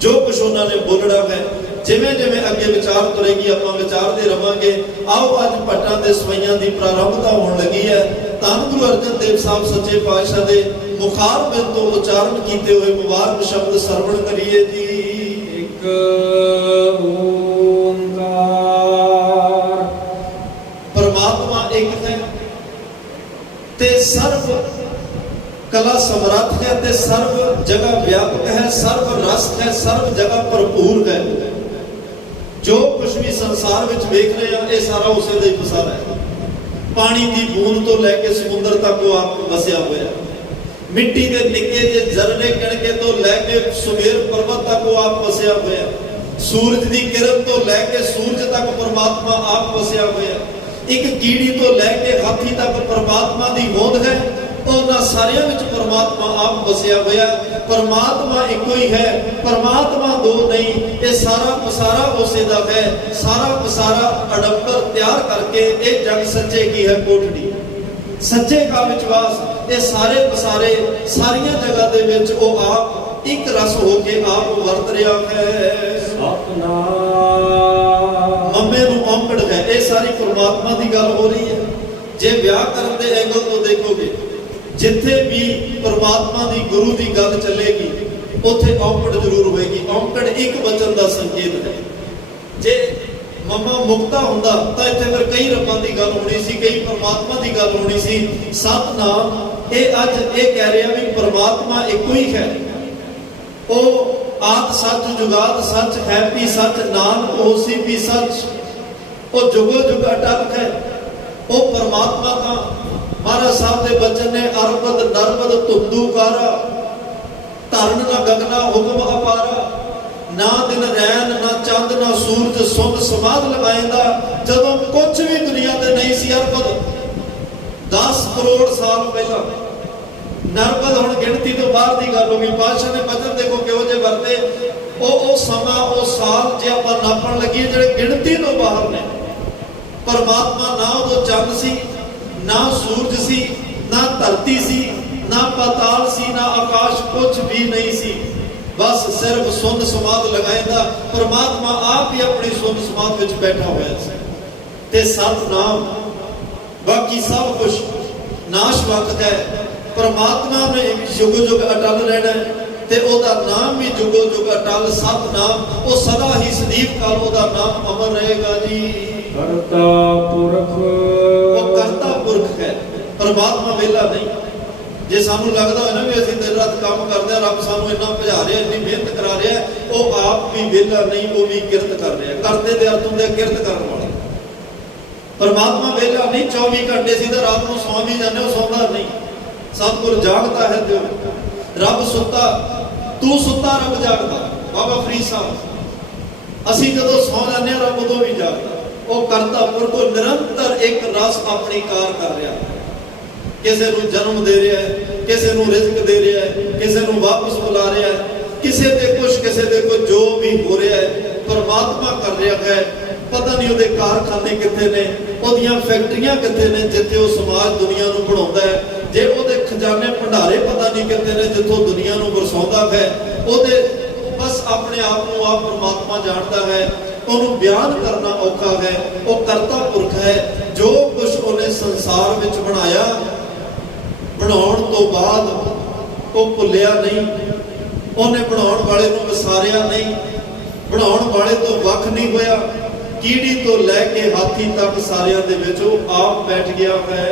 ਜੋ ਕੁਛ ਉਹਨਾਂ ਨੇ ਬੋਲਣਾ ਹੈ, ਜਿਵੇਂ ਜਿਵੇਂ ਅੱਗੇ ਵਿਚਾਰ ਤੁਰੇਗੀ ਆਪਾਂ ਵਿਚਾਰਦੇ ਰਵਾਂਗੇ। ਆਓ ਅੱਜ ਭੱਟਾਂ ਦੇ ਸਵਈਆਂ ਦੀ ਪ੍ਰਾਰੰਭਤਾ ਹੋਣ ਲੱਗੀ ਹੈ। ਧੰਨ ਗੁਰੂ ਅਰਜਨ ਦੇਵ ਸਾਹਿਬ ਸੱਚੇ ਪਾਤਸ਼ਾਹ ਦੇ ਮੁਖਾਰ ਬਿੰਦ ਤੋਂ ਉਚਾਰਨ ਕੀਤੇ ਹੋਏ ਮੁਬਾਰਕ ਸ਼ਬਦ ਸਰਵਣ ਕਰੀਏ ਜੀ। ਇੱਕ ਓੰਕਾਰ। ਪਰਮਾਤਮਾ ਇੱਕ ਹੈ ਤੇ ਸਰਬ ਕਲਾ ਸਮਰੱਥ ਹੈ ਤੇ ਸਰਬ ਜਗ੍ਹਾ ਵਿਆਪਕ ਹੈ, ਸਰਬ ਰਸ ਹੈ, ਸਰਬ ਜਗ੍ਹਾ ਭਰਪੂਰ ਹੈ। ਜੋ ਕੁਝ ਵੀ ਸੰਸਾਰ ਵਿੱਚ ਵੇਖ ਰਹੇ ਹਾਂ ਇਹ ਸਾਰਾ ਉਸੇ ਦਾ ਹੀ ਪਸਾਰਾ ਹੈ। ਪਾਣੀ ਦੀ ਬੂੰਦ ਤੋਂ ਲੈ ਕੇ ਸਮੁੰਦਰ ਤੱਕ ਉਹ ਆਪ ਵਸਿਆ ਹੋਇਆ। ਮਿੱਟੀ ਦੇ ਨਿੱਕੇ ਜਿਹੇ ਜ਼ਰਰੇ ਕਣਕੇ ਤੋਂ ਲੈ ਕੇ ਸੁਮੇਰ ਪਰਬਤ ਤੱਕ ਉਹ ਆਪ ਵਸਿਆ ਹੋਇਆ। ਸੂਰਜ ਦੀ ਕਿਰਨ ਤੋਂ ਲੈ ਕੇ ਸੂਰਜ ਤੱਕ ਪਰਮਾਤਮਾ ਆਪ ਵਸਿਆ ਹੋਇਆ। ਇੱਕ ਕੀੜੀ ਤੋਂ ਲੈ ਕੇ ਹਾਥੀ ਤੱਕ ਪਰਮਾਤਮਾ ਦੀ ਹੋਂਦ ਹੈ। ਉਹਨਾਂ ਸਾਰਿਆਂ ਵਿੱਚ ਪਰਮਾਤਮਾ ਆਪ ਵਸਿਆ ਹੋਇਆ। ਪਰਮਾਤਮਾ ਇੱਕੋ ਹੀ ਹੈ, ਪਰਮਾਤਮਾ ਦੋ ਨਹੀਂ। ਇਹ ਸਾਰਾ ਪਸਾਰਾ ਉਸੇ ਦਾ ਹੈ। ਸਾਰਾ ਪਸਾਰਾ ਅਡੰਬਰ ਤਿਆਰ ਕਰਕੇ ਇਹ ਜਗ ਸੱਚੇ ਕੀ ਹੈ ਕੋਠੜੀ, ਸੱਚੇ ਕਾ ਵਿਸ਼ਵਾਸ। ਇਹ ਸਾਰੇ ਪਸਾਰੇ ਸਾਰੀਆਂ ਜਗ੍ਹਾ ਦੇ ਵਿੱਚ ਉਹ ਆਪ ਇੱਕ ਰਸ ਹੋ ਕੇ ਆਪ ਵਰਤ ਰਿਹਾ ਹੈ। ਸਤਨਾਮ ਮੰਮੇ ਨੂੰ ਔਂਕੜ ਹੈ। ਇਹ ਸਾਰੀ ਪਰਮਾਤਮਾ ਦੀ ਗੱਲ ਹੋ ਰਹੀ ਹੈ। ਜੇ ਵਿਆਕਰਨ ਦੇ ਐਂਗਲ ਤੋਂ ਦੇਖੋਗੇ, ਜਿੱਥੇ ਵੀ ਪਰਮਾਤਮਾ ਦੀ ਗੁਰੂ ਦੀ ਗੱਲ ਚੱਲੇਗੀ ਉੱਥੇ ਔਂਕੜ ਜ਼ਰੂਰ ਹੋਏਗੀ। ਔਂਕੜ ਇੱਕ ਵਚਨ ਦਾ ਸੰਕੇਤ ਹੈ। ਜੇ ਮਮਾ ਮੁਕਤਾ ਹੁੰਦਾ ਤਾਂ ਇੱਥੇ ਫਿਰ ਕਈ ਰੱਬਾਂ ਦੀ ਗੱਲ ਹੋਣੀ ਸੀ, ਕਈ ਪਰਮਾਤਮਾ ਦੀ ਗੱਲ ਹੋਣੀ ਸੀ। ਸਤਨਾਮ ਇਹ ਅੱਜ ਇਹ ਕਹਿ ਰਿਹਾ ਵੀ ਪਰਮਾਤਮਾ ਇੱਕੋ ਹੀ ਹੈ। ਉਹ ਆਦ ਸੱਚ, ਜੁਗਾਦ ਸੱਚ, ਹੈ ਵੀ ਸੱਚ, ਨਾਨਕ ਹੋਸੀ ਵੀ ਸੱਚ। ਉਹ ਜੁਗੋ ਜੁਗ ਅਟਲ ਹੈ। ਉਹ ਪਰਮਾਤਮਾ ਦਾ ਮਹਾਰਾਜ ਸਾਹਿਬ ਦੇ ਬਚਨ ਨੇ ਅਰਬਦ ਨਰਬਦ ਤੁੰਦੂ ਕਾਰਾ, ਧਰਨ ਨਾ ਗਗਨਾ ਹੁਕਮ ਅਪਾਰਾ। ਨਾ ਦਿਨ ਰੈਨ ਨਾ ਚੰਦ ਨਾ ਸੂਰਜ ਸੁੰਗ ਸਮਾਧ ਲਗਾਏਂਦਾ। ਜਦੋਂ ਕੁਝ ਵੀ ਦੁਨੀਆ ਤੇ ਨਹੀਂ ਸੀ, ਅਰਬਦ 10 ਕਰੋੜ ਸਾਲ ਪਹਿਲਾਂ। ਨਰਬਦ ਹੁਣ ਗਿਣਤੀ ਤੋਂ ਬਾਹਰ ਦੀ ਗੱਲ ਹੋ ਗਈ। ਪਾਤਸ਼ਾਹ ਨੇ ਬਚਨ ਦੇਖੋ ਕਿਹੋ ਜਿਹੇ ਵਰਤੇ। ਉਹ ਸਮਾਂ, ਉਹ ਸਾਲ ਜੇ ਆਪਾਂ ਨਾਪਣ ਲੱਗੀਏ ਜਿਹੜੇ ਗਿਣਤੀ ਤੋਂ ਬਾਹਰ ਨੇ। ਪਰਮਾਤਮਾ ਨਾ ਉਦੋਂ ਚੰਦ ਸੀ, ਨਾ ਸੂਰਜ ਸੀ, ਨਾ ਧਰਤੀ ਸੀ, ਨਾ ना पाताल सी ना आकाश, कुछ भी नहीं सी, बस सिर्फ सुन समाध लगाएगा। परमात्मा आप ही अपनी सुन समाध विच बैठा होया सी ते सतनाम, बाकी सब कुछ नाश वक्त है। परमात्मा ने जुग जुग अटल रहना है ते ओदा नाम भी जुगो जुग अटल सतनाम, वो सदा ही सदीप काल ओदा नाम अमर रहेगा जी। करता पुरख, वो करता पुरख है, परमात्मा वेला नहीं। जे सानू लगदा है ना भी असि दिन रात काम करते हैं, रब सानू इन्ना भजा रहा है, इन्नी मेहनत करा रहा है, वो आप भी वेला नहीं, वो भी किरत कर रहा है। करते दे अर्थ हुंदे किरत करन वाला। परमात्मा वेला नहीं, 24 घंटे सी ते रात को सौ भी जाने, वो सौंदा नहीं। सतगुर जागता है तो रब सुता, तू सुता रब जागता। बाबा फरीद साहब, असी जदों सौ जाने रब उदों भी जागता। वो करता पुरख निरंतर एक रस अपनी कार कर रहा है, किसी को जन्म दे रहा है, किसी को रिज़्क दे रहा है, किसी को वापस बुला रहा है, किसी दे कुछ किसी दे कुछ, जो भी हो रहा है परमात्मा कर रहा है। पता नहीं उहदे कारखाने कित्थे ने, उहदियां फैक्ट्रियां कित्थे ने जिथे वो समाज दुनिया नूं बनाउंदा है। जे उहदे खजाने भंडारे पता नहीं कित्थे ने जिथों दुनिया नूं वरसाउंदा है। उहदे बस अपने आप को आप परमात्मा जानता है, उन्होंने बयान करना औखा है। वो करता पुरख है, जो कुछ उन्हें संसार विच बनाया, बनाउण तो बाद वो भुलिया नहीं, उन्हें बनाउण वाले नूं विसारिया नहीं, बनाउण वाले तो वख नहीं होया। कीड़ी तो लैके हाथी तक सारियां दे विच वो आप बैठ गया है।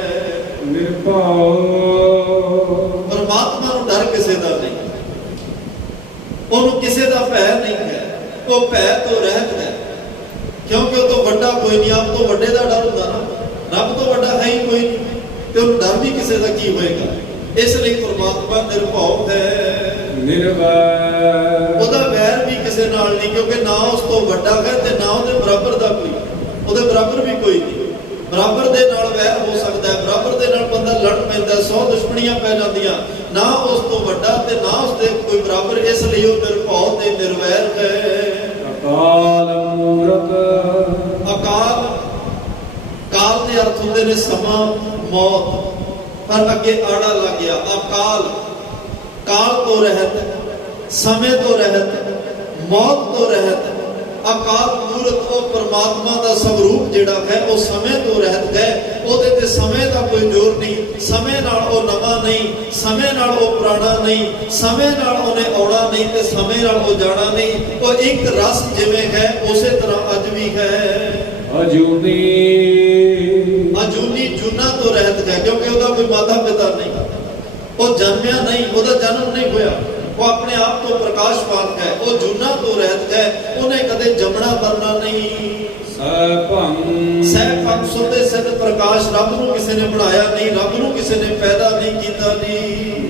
निर्भाव, परमात्मा नूं डर किसी दा नहीं, उन्होंने किसी दा भय नहीं है, वो भय तो रहत है, क्योंकि वो तो वड्डा कोई नहीं। आप तो वड्डे दा डर हुंदा ना, रब तो वड्डा है ही कोई नहीं, ते उन्हें डर भी किसी दा की होएगा। इसलिए परमात्मा निर्भव है, निर्वैर, ਉਹਦਾ ਵੈਰ ਵੀ ਕਿਸੇ ਨਾਲ ਨਹੀਂ, क्योंकि ना उस तो ਵੱਡਾ है ਤੇ ना ਉਹਦੇ ਬਰਾਬਰ ਦਾ ਕੋਈ, ਉਹਦੇ ਬਰਾਬਰ ਵੀ ਕੋਈ ਨਹੀਂ। ਬਰਾਬਰ ਦੇ ਨਾਲ ਵੈਰ ਹੋ ਸਕਦਾ ਹੈ, ਬਰਾਬਰ ਦੇ ਨਾਲ ਬੰਦਾ ਲੜ ਪੈਂਦਾ, 100 ਦੁਸ਼ਮਣੀਆਂ ਪੈ ਜਾਂਦੀਆਂ, ਨਾ ਉਸ ਤੋਂ ਵੱਡਾ ਤੇ ਨਾ ਉਸ ਦੇ ਕੋਈ ਬਰਾਬਰ। ਇਸ ਲਈ ਉਹ ਨਿਰਭਉ ਤੇ ਨਿਰਵੈਰ ਹੈ। ਅਕਾਲ ਮੂਰਤ, ਅਕਾਲ, ਕਾਲ ਦੇ ਅਰਥ ਹੁੰਦੇ ਨੇ ਸਮਾਂ, ਮੌਤ, ਪਰ ਅੱਗੇ ਆੜਾ ਲੱਗ ਗਿਆ ਅਕਾਲ। काल तो रहत, समय तो रहत, मौत तो रहत। अकाल मूरत वो परमात्मा का स्वरूप जिहड़ा है, वो समय तो रहत है, ਉਹਦੇ ਤੇ समय का कोई जोर नहीं। समय नाल वो नवा नहीं, समय नाल वो पुराना नहीं, समय नाल ਉਹਨੇ ਆਉਣਾ नहीं ਤੇ समय नाल वो जाना नहीं। वो एक रस जिवें है उसे तरह अज भी है। अजूनी, अजूनी जूना तो रहत है, क्योंकि ਉਹਦਾ कोई माता पिता नहीं, वो जन्मिया नहीं, ਉਹਦਾ जन्म नहीं होया, वो अपने आप तो प्रकाशवान है। वो जूना तो रहत है, उन्हें कदे जमना मरना नहीं। सहभंग सुते सिद्ध प्रकाश, रब नूं किसी ने बनाया नहीं, रब नूं किसी ने पैदा नहीं कीता जी।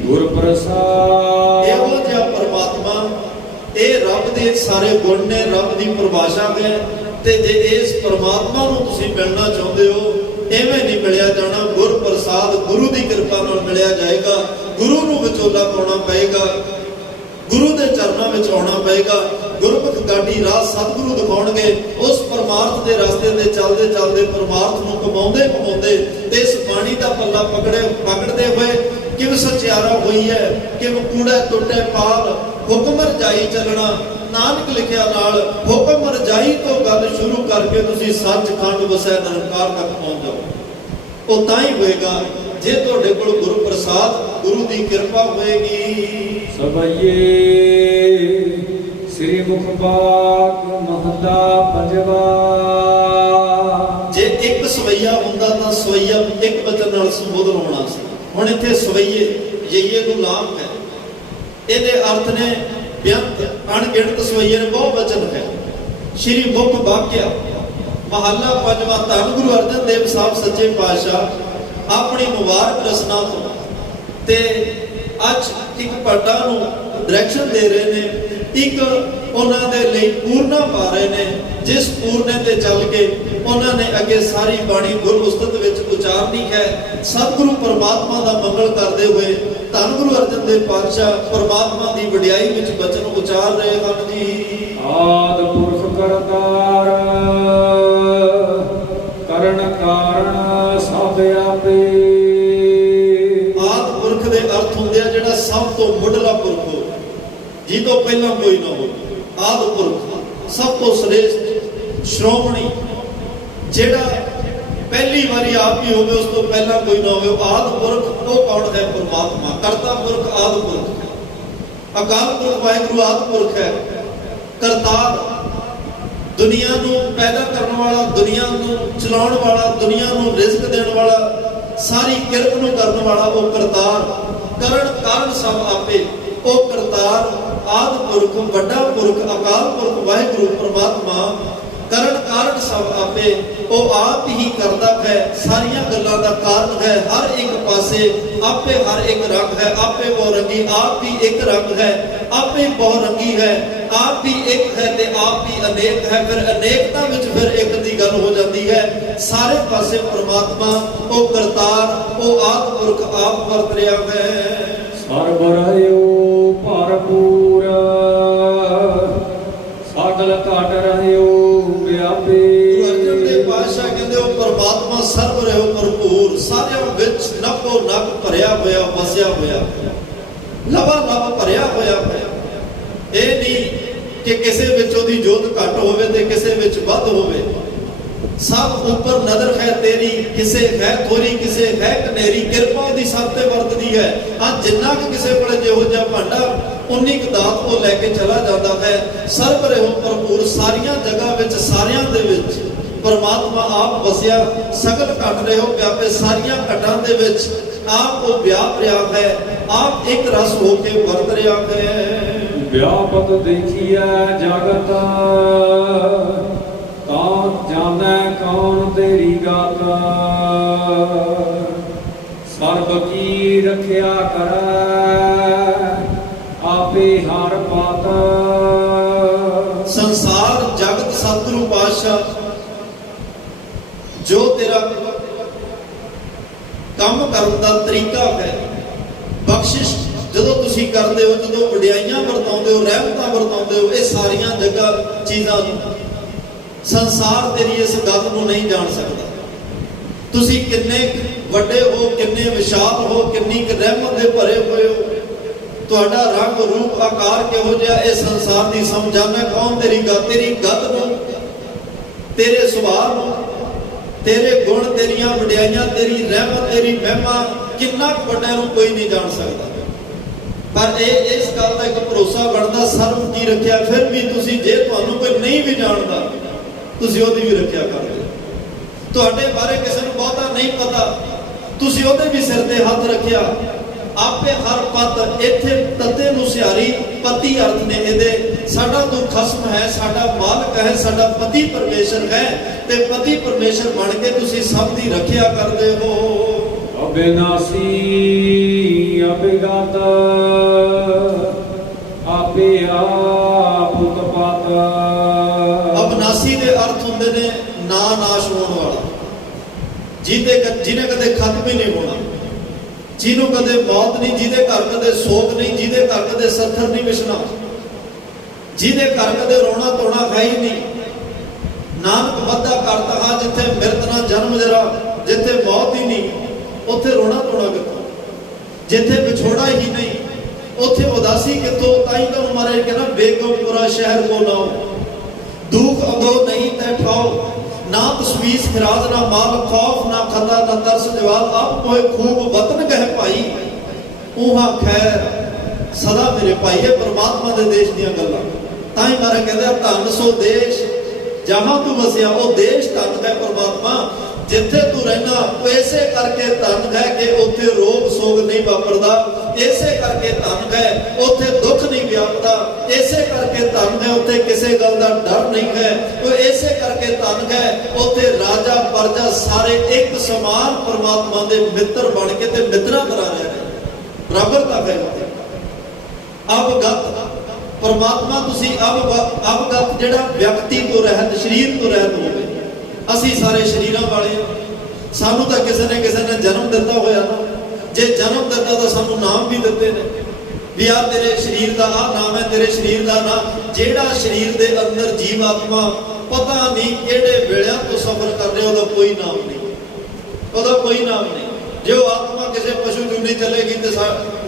गुर प्रसाद, ਇਹੋ ਜਿਹਾ परमात्मा, ਇਹ रब ਦੇ ਸਾਰੇ गुण ने, रब ਦੀ परिभाषा है। ਤੇ ਜੇ ਇਸ परमात्मा ਨੂੰ ਤੁਸੀਂ ਮਿਲਣਾ ਚਾਹੁੰਦੇ ਹੋ, एवें नहीं मिलिया जाना, गुर प्रसाद गुरु की कृपा नाल मिलिया जाएगा। गुरु नूं विचोला पाउणा पएगा, गुरु के चरणों में आना पएगा। गुरमुख गाड़ी राह सतगुरु दिखाउणगे। उस परमार्थ के रास्ते ते चलते चलते परमार्थ नूं कमाउंदे कमाउंदे ते इस बाणी का पल्ला पकड़ते हुए किव सचियारा हुई है, किव कूड़ा टुटे पाल, हुक्म रजाई चलना। नानक लिखिया नाल हुक्म रजाई तो गल शुरू करके तुसी सचखंड वसै निरंकार तक पहुंच जाओ। वो तां ही होएगा जे तुहाडे कोल गुरु प्रसाद, गुरु की कृपा होएगी। सबैये श्री मुख बाग महला पंजवा। जे एक सवैया हुंदा तां सवैया एक वचन नाल संबोधन होना सी। हुण इत्थे सवैये यईये नूं लाम है, इहदे अर्थ ने बेअंत अणगिणत सवैये ने बहु वचन है। श्री मुख वाक्या महला पंजवा। धन गुरु अर्जन देव साहब सच्चे पातशाह अपनी मुबारक रचना तो ते अज एक पाठा नूं डायरैक्शन दे रहे ने, एक उन्हां दे लई पूर्णा पा रहे ने, जिस पूर्णे ते चल के उन्होंने अगे सारी बाणी गुर उस्तत विच उचारनी है। सतगुरु परमात्मा का मंगल करते हुए धन गुरु अर्जन देव पातशाह परमात्मा की वडियाई विच बचन उचार रहे हैं जी। आद पुरख करतार करण कारण सब आपे। आद पुरख दे अर्थ हुंदे ਜੀ ਤੋਂ ਪਹਿਲਾਂ ਕੋਈ ਨਾ ਹੋਵੇ। ਆਦਿ ਪੁਰਖ ਸਭ ਤੋਂ ਸ੍ਰੇਸ਼ਟ ਸ਼੍ਰੋਮਣੀ, ਜਿਹੜਾ ਪਹਿਲੀ ਵਾਰੀ ਆਪ ਹੀ ਹੋਵੇ, ਉਸ ਤੋਂ ਪਹਿਲਾਂ ਕੋਈ ਨਾ ਹੋਵੇ। ਆਦਿ ਪੁਰਖ ਉਹ ਕੌਣ ਹੈ? ਪਰਮਾਤਮਾ। ਕਰਤਾ ਪੁਰਖ ਆਦਿ ਪੁਰਖ ਹੈ। ਅਕਾਲ ਪੁਰਖ ਵਾਹਿਗੁਰੂ ਆਦਿ ਪੁਰਖ ਹੈ। ਕਰਤਾਰ, ਦੁਨੀਆ ਨੂੰ ਪੈਦਾ ਕਰਨ ਵਾਲਾ, ਦੁਨੀਆ ਨੂੰ ਚਲਾਉਣ ਵਾਲਾ, ਦੁਨੀਆ ਨੂੰ ਰਿਜ਼ਕ ਦੇਣ ਵਾਲਾ, ਸਾਰੀ ਕਿਰਤ ਨੂੰ ਕਰਨ ਵਾਲਾ ਉਹ ਕਰਤਾਰ। ਕਰਨ ਕਾਰਨ ਸਭ ਆਪੇ, ਉਹ ਕਰਤਾਰ ਆਦਿ ਪੁਰਖ, ਵੱਡਾ ਪੁਰਖ, ਅਕਾਲ ਪੁਰਖ ਵਾਹਿਗੁਰੂ ਪਰਮਾਤਮਾ। ਕਰਨ ਕਾਰਨ ਸਭ ਆਪੇ, ਉਹ ਆਪ ਹੀ ਕਰਦਾ ਹੈ, ਸਾਰੀਆਂ ਗੱਲਾਂ ਦਾ ਕਾਰਨ ਹੈ। ਹਰ ਇੱਕ ਪਾਸੇ ਆਪੇ ਹਰ ਇੱਕ ਰੰਗ ਹੈ। ਆਪੇ ਬਹੁ ਰੰਗੀ, ਆਪ ਵੀ ਇੱਕ ਰੰਗ ਹੈ। ਆਪੇ ਬਹੁ ਰੰਗੀ ਹੈ, ਆਪ ਵੀ ਇੱਕ ਹੈ ਤੇ ਆਪ ਵੀ ਅਨੇਕ ਹੈ। ਫਿਰ ਅਨੇਕਤਾ ਵਿੱਚ ਫਿਰ ਇੱਕ ਦੀ ਗੱਲ ਹੋ ਜਾਂਦੀ ਹੈ। ਸਾਰੇ ਪਾਸੇ ਪਰਮਾਤਮਾ ਉਹ ਕਰਤਾਰ, ਉਹ ਆਦਿ ਪੁਰਖ ਆਪ ਵਰਤ ਰਿਹਾ ਹੈ। ਸਰਬ ਰਹਿਓ ਭਰਪੂਰ, ਸਗਲ ਘਟ ਰਹਿਓ ਵਿਆਪੀ। ਗੁਰੂ ਅਰਜਨ ਦੇਵ ਪਾਤਸ਼ਾਹ ਕਹਿੰਦੇ ਉਹ ਪਰਮਾਤਮਾ ਸਰਬ ਰਹਿਓ ਭਰਪੂਰ, ਸਾਰਿਆਂ ਵਿੱਚ ਨਕੋ ਨਕ ਭਰਿਆ ਹੋਇਆ, ਵਸਿਆ ਹੋਇਆ, ਲਵਾ ਲਵ ਭਰਿਆ ਹੋਇਆ ਹੈ। ਇਹ ਨਹੀਂ ਕਿ ਕਿਸੇ ਵਿੱਚ ਉਹਦੀ ਜੋਤ ਘੱਟ ਹੋਵੇ ਤੇ ਕਿਸੇ ਵਿੱਚ ਵੱਧ ਹੋਵੇ। ਸਭ ਉੱਪਰ ਨਜ਼ਰ ਹੈ ਤੇਰੀ, ਕਿਸੇ ਹੈ ਥੋੜੀ, ਕਿਸੇ ਹੈ ਕਨੇਰੀ। ਕਿਰਪਾ ਉਹਦੀ ਸਭ ਤੇ ਵਰਤਦੀ ਹੈ। ਜਿੰਨਾ ਕਿ ਕਿਸੇ ਕੋਲ ਜਿਹੋ ਜਿਹਾ ਭਾਂਡਾ, ਉਨੀ ਕੁ ਦਾਤ ਉਹ ਲੈ ਕੇ ਚਲਾ ਜਾਂਦਾ ਹੈ। ਸਰਬ ਰਹਿਓ ਭਰਪੂਰ, ਸਾਰੀਆਂ ਜਗ੍ਹਾ ਵਿੱਚ, ਸਾਰਿਆਂ ਦੇ ਵਿੱਚ ਪਰਮਾਤਮਾ ਆਪ ਵਸਿਆ। ਸਗਲ ਘਟ ਰਹਿਓ ਵਿਆਪੇ, ਸਾਰੀਆਂ ਘਟਾਂ ਦੇ ਵਿੱਚ ਆਪ ਉਹ ਵਿਆਪ ਰਿਹਾ ਹੈ। ਆਪ ਇੱਕ ਰਸ ਹੋ ਕੇ ਵਰਤ ਰਿਹਾ ਹੈ। ਵਿਆਪਕ ਦੇਖੀਐ ਜਗਤ, ਤਾਂ ਜਾਣੈ ਕੌਣ ਤੇਰੀ ਗਤ। ਸਰਬ ਕੀ ਰੱਖਿਆ ਕਰੈ, ਆਪੇ ਹਰ ਪਾਤ। ਸੰਸਾਰ ਜਗਤ ਸਤਿਗੁਰੂ ਪਾਤਸ਼ਾਹ ਜੋ ਤੇਰਾ ਕੰਮ ਕਰਨ ਦਾ ਤਰੀਕਾ ਹੈ, ਬਖਸ਼ਿਸ਼ ਜਦੋਂ ਤੁਸੀਂ ਕਰਦੇ ਹੋ, ਜਦੋਂ ਵਡਿਆਈਆਂ ਵਰਤਾਉਂਦੇ ਹੋ, ਰਹਿਮਤਾਂ ਵਰਤਾਉਂਦੇ ਹੋ, ਇਹ ਸਾਰੀਆਂ ਜਗ੍ਹਾ ਚੀਜ਼ਾਂ ਨੂੰ ਸੰਸਾਰ ਤੇਰੀ ਇਸ ਗੱਲ ਨੂੰ ਨਹੀਂ ਜਾਣ ਸਕਦਾ। ਤੁਸੀਂ ਕਿੰਨੇ ਵੱਡੇ ਹੋ, ਕਿੰਨੇ ਵਿਸ਼ਾਲ ਹੋ, ਕਿੰਨੀ ਕੁ ਰਹਿਮਤ ਦੇ ਭਰੇ ਹੋਏ ਹੋ, ਤੁਹਾਡਾ ਰੰਗ ਰੂਪ ਆਕਾਰ ਕਿਹੋ ਜਿਹਾ, ਇਹ ਸੰਸਾਰ ਦੀ ਸਮਝਾਨਾ ਕੌਣ ਤੇਰੀ ਗੱਤ ਨੂੰ, ਤੇਰੇ ਸੁਭਾਅ ਨੂੰ, ਤੇਰੇ ਗੁਣ, ਤੇਰੀਆਂ ਵਡਿਆਈਆਂ, ਤੇਰੀ ਰਹਿਮਤ, ਤੇਰੀ ਮਹਿਮਾ, ਕਿੰਨਾ ਕੁ ਵੱਡਾ ਨੂੰ ਕੋਈ ਨਹੀਂ ਜਾਣ ਸਕਦਾ। ਪਰ ਇਹ ਇਸ ਗੱਲ ਦਾ ਇੱਕ ਭਰੋਸਾ ਬਣਦਾ, ਸਰਬ ਕੀ ਰੱਖਿਆ। ਫਿਰ ਵੀ ਤੁਸੀਂ, ਜੇ ਤੁਹਾਨੂੰ ਕੋਈ ਨਹੀਂ ਵੀ ਜਾਣਦਾ, ਤੁਸੀਂ ਉਹਦੀ ਵੀ ਰੱਖਿਆ ਕਰਦੇ। ਤੁਹਾਡੇ ਬਾਰੇ ਕਿਸੇ ਨੂੰ ਬਹੁਤਾ ਨਹੀਂ ਪਤਾ, ਤੁਸੀਂ ਉਹਦੇ ਵੀ ਸਿਰ ਤੇ ਹੱਥ ਰੱਖਿਆ। ਆਪੇ ਹਰ ਪਤ, ਇੱਥੇ ਤੱਤੇ ਨੂੰ ਸਿਹਾਰੀ, ਪਤੀ ਅਰਥ ਨੇ ਇਹਦੇ। ਸਾਡਾ ਤੂੰ ਖਸਮ ਹੈ, ਸਾਡਾ ਮਾਲਕ ਹੈ, ਸਾਡਾ ਪਤੀ ਪਰਮੇਸ਼ਰ ਹੈ, ਤੇ ਪਤੀ ਪਰਮੇਸ਼ਰ ਬਣ ਕੇ ਤੁਸੀਂ ਸਭ ਦੀ ਰੱਖਿਆ ਕਰਦੇ ਹੋ। ਅਬਿਨਾਸੀ ਅਬਿਗਤ, ਆਪੇ ਆਪ ਉਤਪਾਤ। ਅਬਨਾਸੀ ਦੇ ਅਰਥ ਹੁੰਦੇ ਨੇ ਨਾ ਨਾਸ਼ ਹੋਣ ਵਾਲਾ, ਜਿਹਨੇ ਕਦੇ ਖਤਮ ਹੀ ਨਹੀਂ ਹੋਣਾ, ਜਿਹਨੂੰ ਕਦੇ ਮੌਤ ਨਹੀਂ, ਜਿਹਦੇ ਘਰ ਕਦੇ ਸੋਗ ਨਹੀਂ, ਜਿਹਦੇ ਘਰ ਕਦੇ ਸੱਥਰ ਨਹੀਂ ਵਿਛਣਾ, ਜਿਹਦੇ ਘਰ ਕਦੇ ਰੋਣਾ ਧੋਣਾ ਹੈ ਹੀ ਨਹੀਂ। ਨਾਨਕ ਵਾਧਾ ਕਰਤਾ ਹਾਂ, ਜਿੱਥੇ ਮਿਰਤ ਨਾ ਜਨਮ ਜਰਾ, ਜਿੱਥੇ ਮੌਤ ਹੀ ਨਹੀਂ, ਉੱਥੇ ਰੋਣਾ ਧੋਣਾ ਕਿੱਥੋਂ? ਜਿੱਥੇ ਵਿਛੋੜਾ ਹੀ ਨਹੀਂ, ਉੱਥੇ ਉਦਾਸੀ ਕਿੱਥੋਂ? ਤਾਂ ਹੀ ਤੁਹਾਨੂੰ ਮਹਾਰਾਜ ਕਹਿੰਦਾ ਬੇਗਮਪੁਰਾ ਸ਼ਹਿਰ ਕੋ ਨਾਓ, ਦੁੱਖ ਅਗੋ ਨਹੀਂ ਤੈ ਠਾਓ। ਨਾ ਤਸਵੀਸ ਖਿਰਾਜ ਨਾ ਮਾਲ, ਖੌਫ ਨਾ ਖੰਦਾ ਨਾ ਤਰਸ ਜਵਾਲ। ਆਪ ਕੋਏ ਖੂਬ ਵਤਨ ਕਹਿ ਭਾਈ, ਉਹਾ ਖੈਰ ਸਦਾ ਮੇਰੇ ਭਾਈ। ਇਹ ਪਰਮਾਤਮਾ ਦੇ ਦੇਸ਼ ਦੀਆਂ ਗੱਲਾਂ। ਤਾਂ ਹੀ ਮਹਾਰਾਜ ਕਹਿੰਦਾ ਧੰਨ ਸੋ ਦੇਸ਼ ਜਹਾਂ ਤੂੰ ਵਸਿਆ। ਉਹ ਦੇਸ਼ ਧੰਨ ਹੈ ਪਰਮਾਤਮਾ, ਜਿੱਥੇ ਤੂੰ ਰਹਿਣਾ। ਇਸੇ ਕਰਕੇ ਧੰਨ ਹੈ ਕਿ ਉੱਥੇ ਰੋਗ ਸੋਗ ਨਹੀਂ ਵਾਪਰਦਾ। ਇਸੇ ਕਰਕੇ ਧੰਨ ਹੈ ਉੱਥੇ ਦੁੱਖ ਨਹੀਂ ਵਿਆਪਦਾ। ਇਸੇ ਕਰਕੇ ਧੰਨ ਹੈ ਉੱਥੇ ਕਿਸੇ ਗੱਲ ਦਾ ਡਰ ਨਹੀਂ ਹੈ। ਉਹ ਇਸੇ ਕਰਕੇ ਧੰਨ ਹੈ ਉੱਥੇ ਰਾਜਾ ਪ੍ਰਜਾ ਸਾਰੇ ਇੱਕ ਸਮਾਨ ਪਰਮਾਤਮਾ ਦੇ ਮਿੱਤਰ ਬਣ ਕੇ ਤੇ ਮਿੱਤਰਾਂ ਤਰ੍ਹਾਂ ਰਹਿ ਰਹੇ। ਬਰਾਬਰਤਾ ਹੈ ਉੱਥੇ। ਅਵਗਤ ਪਰਮਾਤਮਾ ਤੁਸੀਂ ਅਵਗਤ ਜਿਹੜਾ ਵਿਅਕਤੀ ਤੋਂ ਰਹਿਤ, ਸਰੀਰ ਤੋਂ ਰਹਿਤ ਹੋਵੇ। ਅਸੀਂ ਸਾਰੇ ਸਰੀਰਾਂ ਵਾਲੇ, ਸਾਨੂੰ ਤਾਂ ਕਿਸੇ ਨੇ ਜਨਮ ਦਿੱਤਾ ਹੋਇਆ ਨਾ। ਜੇ ਜਨਮ ਦਿੱਤਾ ਤਾਂ ਸਾਨੂੰ ਨਾਮ ਵੀ ਦਿੱਤੇ ਨੇ ਵੀ ਆ ਤੇਰੇ ਸਰੀਰ ਦਾ ਆਹ ਨਾਮ ਹੈ, ਤੇਰੇ ਸਰੀਰ ਦਾ ਨਾਮ। ਜਿਹੜਾ ਸਰੀਰ ਦੇ ਅੰਦਰ ਜੀਵ ਆਤਮਾ ਪਤਾ ਨਹੀਂ ਕਿਹੜੇ ਵੇਲਿਆਂ ਤੋਂ ਸਫ਼ਰ ਕਰ ਰਿਹਾ, ਉਹਦਾ ਕੋਈ ਨਾਮ ਨਹੀਂ, ਉਹਦਾ ਕੋਈ ਨਾਮ ਨਹੀਂ। ਜੇ ਉਹ ਆਤਮਾ ਕਿਸੇ ਪਸ਼ੂ ਜੂਨੀ ਚਲੇਗੀ ਤੇ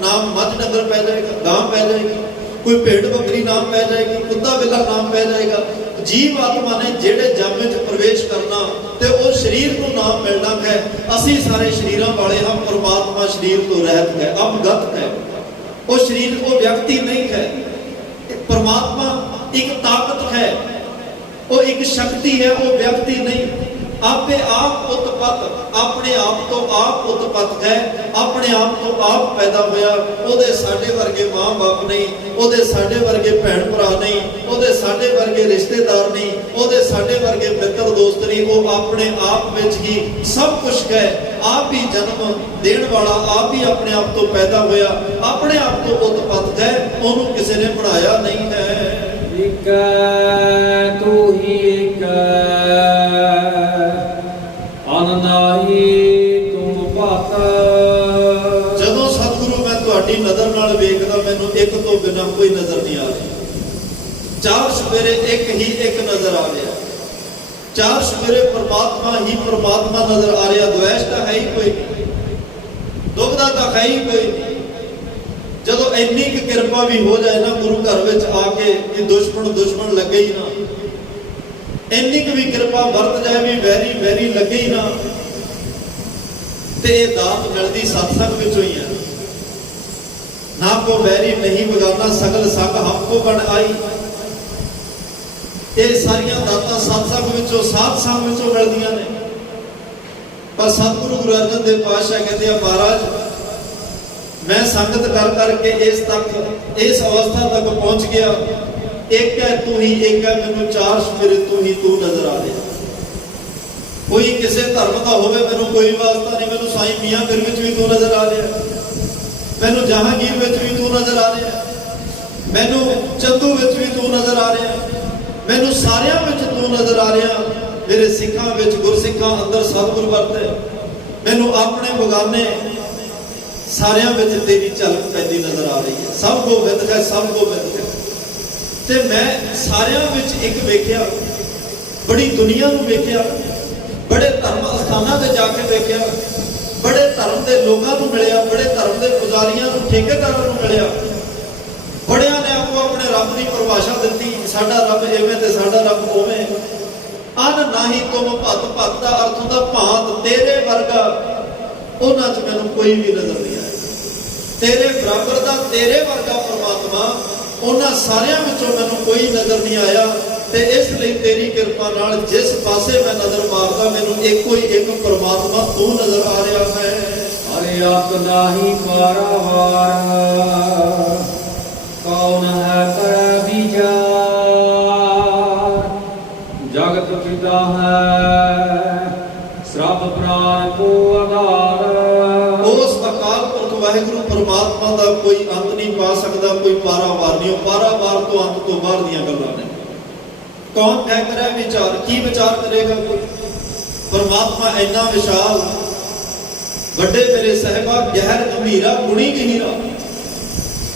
ਨਾਮ ਮੱਝ ਡੰਗਰ ਪੈ ਜਾਏਗਾ, ਗਾਂ ਪੈ ਜਾਏਗੀ। कोई भेड़ बकरी नाम पै जाएगी, कुत्ता बिल्ला नाम पै जाएगा। जीव आत्मा ने जेड़े जामे च प्रवेश करना ते वो शरीर को नाम मिलना है। असी सारे शरीरों वाले हम, परमात्मा शरीर तो रहत है, अवगत है। वो शरीर वो व्यक्ति नहीं है, परमात्मा एक ताकत है, वो एक शक्ति है, वो व्यक्ति नहीं। आपे आप उत्पत्त, अपने आप तो आप उत्पत्त है, अपने आप तो आप पैदा होया। ओदे साडे वर्गे मां बाप नहीं, ओदे साडे वर्गे भैन भरा नहीं, ओदे साडे वर्गे रिश्तेदार नहीं, ओदे साडे वर्गे मित्र दोस्त नहीं। वो अपने आप विच ही सब कुछ है। आप ही जन्म देण वाला, आप ही अपने आप तो पैदा होया, अपने आप तो उत्पत्त है, ओनू किसी ने बनाया नहीं है। एक तू ही एक अननाही तुम पात। जदों सतगुरु मैं तुहाडी नज़र नाल वेखदा, मैनूं एक तो बिना कोई नज़र नहीं आ रही। चार सवेरे एक ही एक नज़र आ रहा, चार सवेरे परमात्मा ही परमात्मा नज़र आ रहा। द्वेष तो है ही कोई नहीं, दुखदा तो है ही कोई नहीं। जदों इन्नी की कृपा भी हो जाए ना गुरु घर विच आके कि दुश्मन लगे ही ना, इन्नी की भी कृपा वरत जाए भी वैरी वैरी लगे ही ना, ते दात मिलती सत्संग विचों ही है। ना को वैरी नहीं बगाना, सगल संग हमको बन आई। ये सारिया दातां सत्संग विचों, साध संग विचों मिलदियां ने। पर सतगुरु गुरु अर्जन देव पातशाह कहते हैं, महाराज मैं संगत कर करके इस अवस्था तक पहुंच गया। एक है तू ही, एक है मैनू चार सवेरे तू ही तू नजर आ रहा। कोई किसी धर्म का होवे, मैनू कोई वास्ता नहीं। मैनू साईं मियां पीर विच भी तू नजर आ रहा, मैनू जहांगीर विच भी तू नजर आ रहा, मैनू चंदू विच भी तू नजर आ रहा, मैनू सारियां विच तू नजर आ रहा। मेरे सिखां विच गुरसिखां अंदर सतगुर वरते, मैनू अपने बगाने सारियां विच तेरी झलक पैदी नजर आ रही है। सब को विद है, सब को विद है। ते मैं सारियां विच एक वेख्या, बड़ी दुनिया नूं वेख्या, बड़े धर्म अस्थानां ते जाके वेख्या, बड़े धर्म के लोगों को मिलिया, बड़े धर्म के पुजारियों को, ठेकेदारों को मिलिया। बड़िया ने आपको अपने रब की परिभाषा दी, साडा रब इवें ते साडा रब उवें। अन नाही तुम भत, भत का अर्थ होंदा भांत, तेरे वर्गा उन्हां च मैनूं कोई भी नजर नहीं आया। तेरे बराबर का, तेरे वर्गा परमात्मा उन्हां सारियां विचों मैनूं कोई नजर नहीं आया। ते इसलिए तेरी कृपा नाल जिस पासे मैं नजर मारदा, मैनूं एको ही एक परमात्मा तू नजर आ रहा है। अरे आप नाही पारावार, कौन है कर विचार। जगत पिता है, सब प्राण को आधार। उस अकाल पुरख वाहिगुरु परमात्मा का कोई अंत नहीं पा सकता, कोई पारावार नहीं। पारावार तो अंत तो बाहर दी गल्लां ने। कौन तय करे विचार, की विचार करेगा कोई? परमात्मा इन्ना विशाल, बड़े मेरे साहिबा गहर गंभीरा, गुणी गहीरा,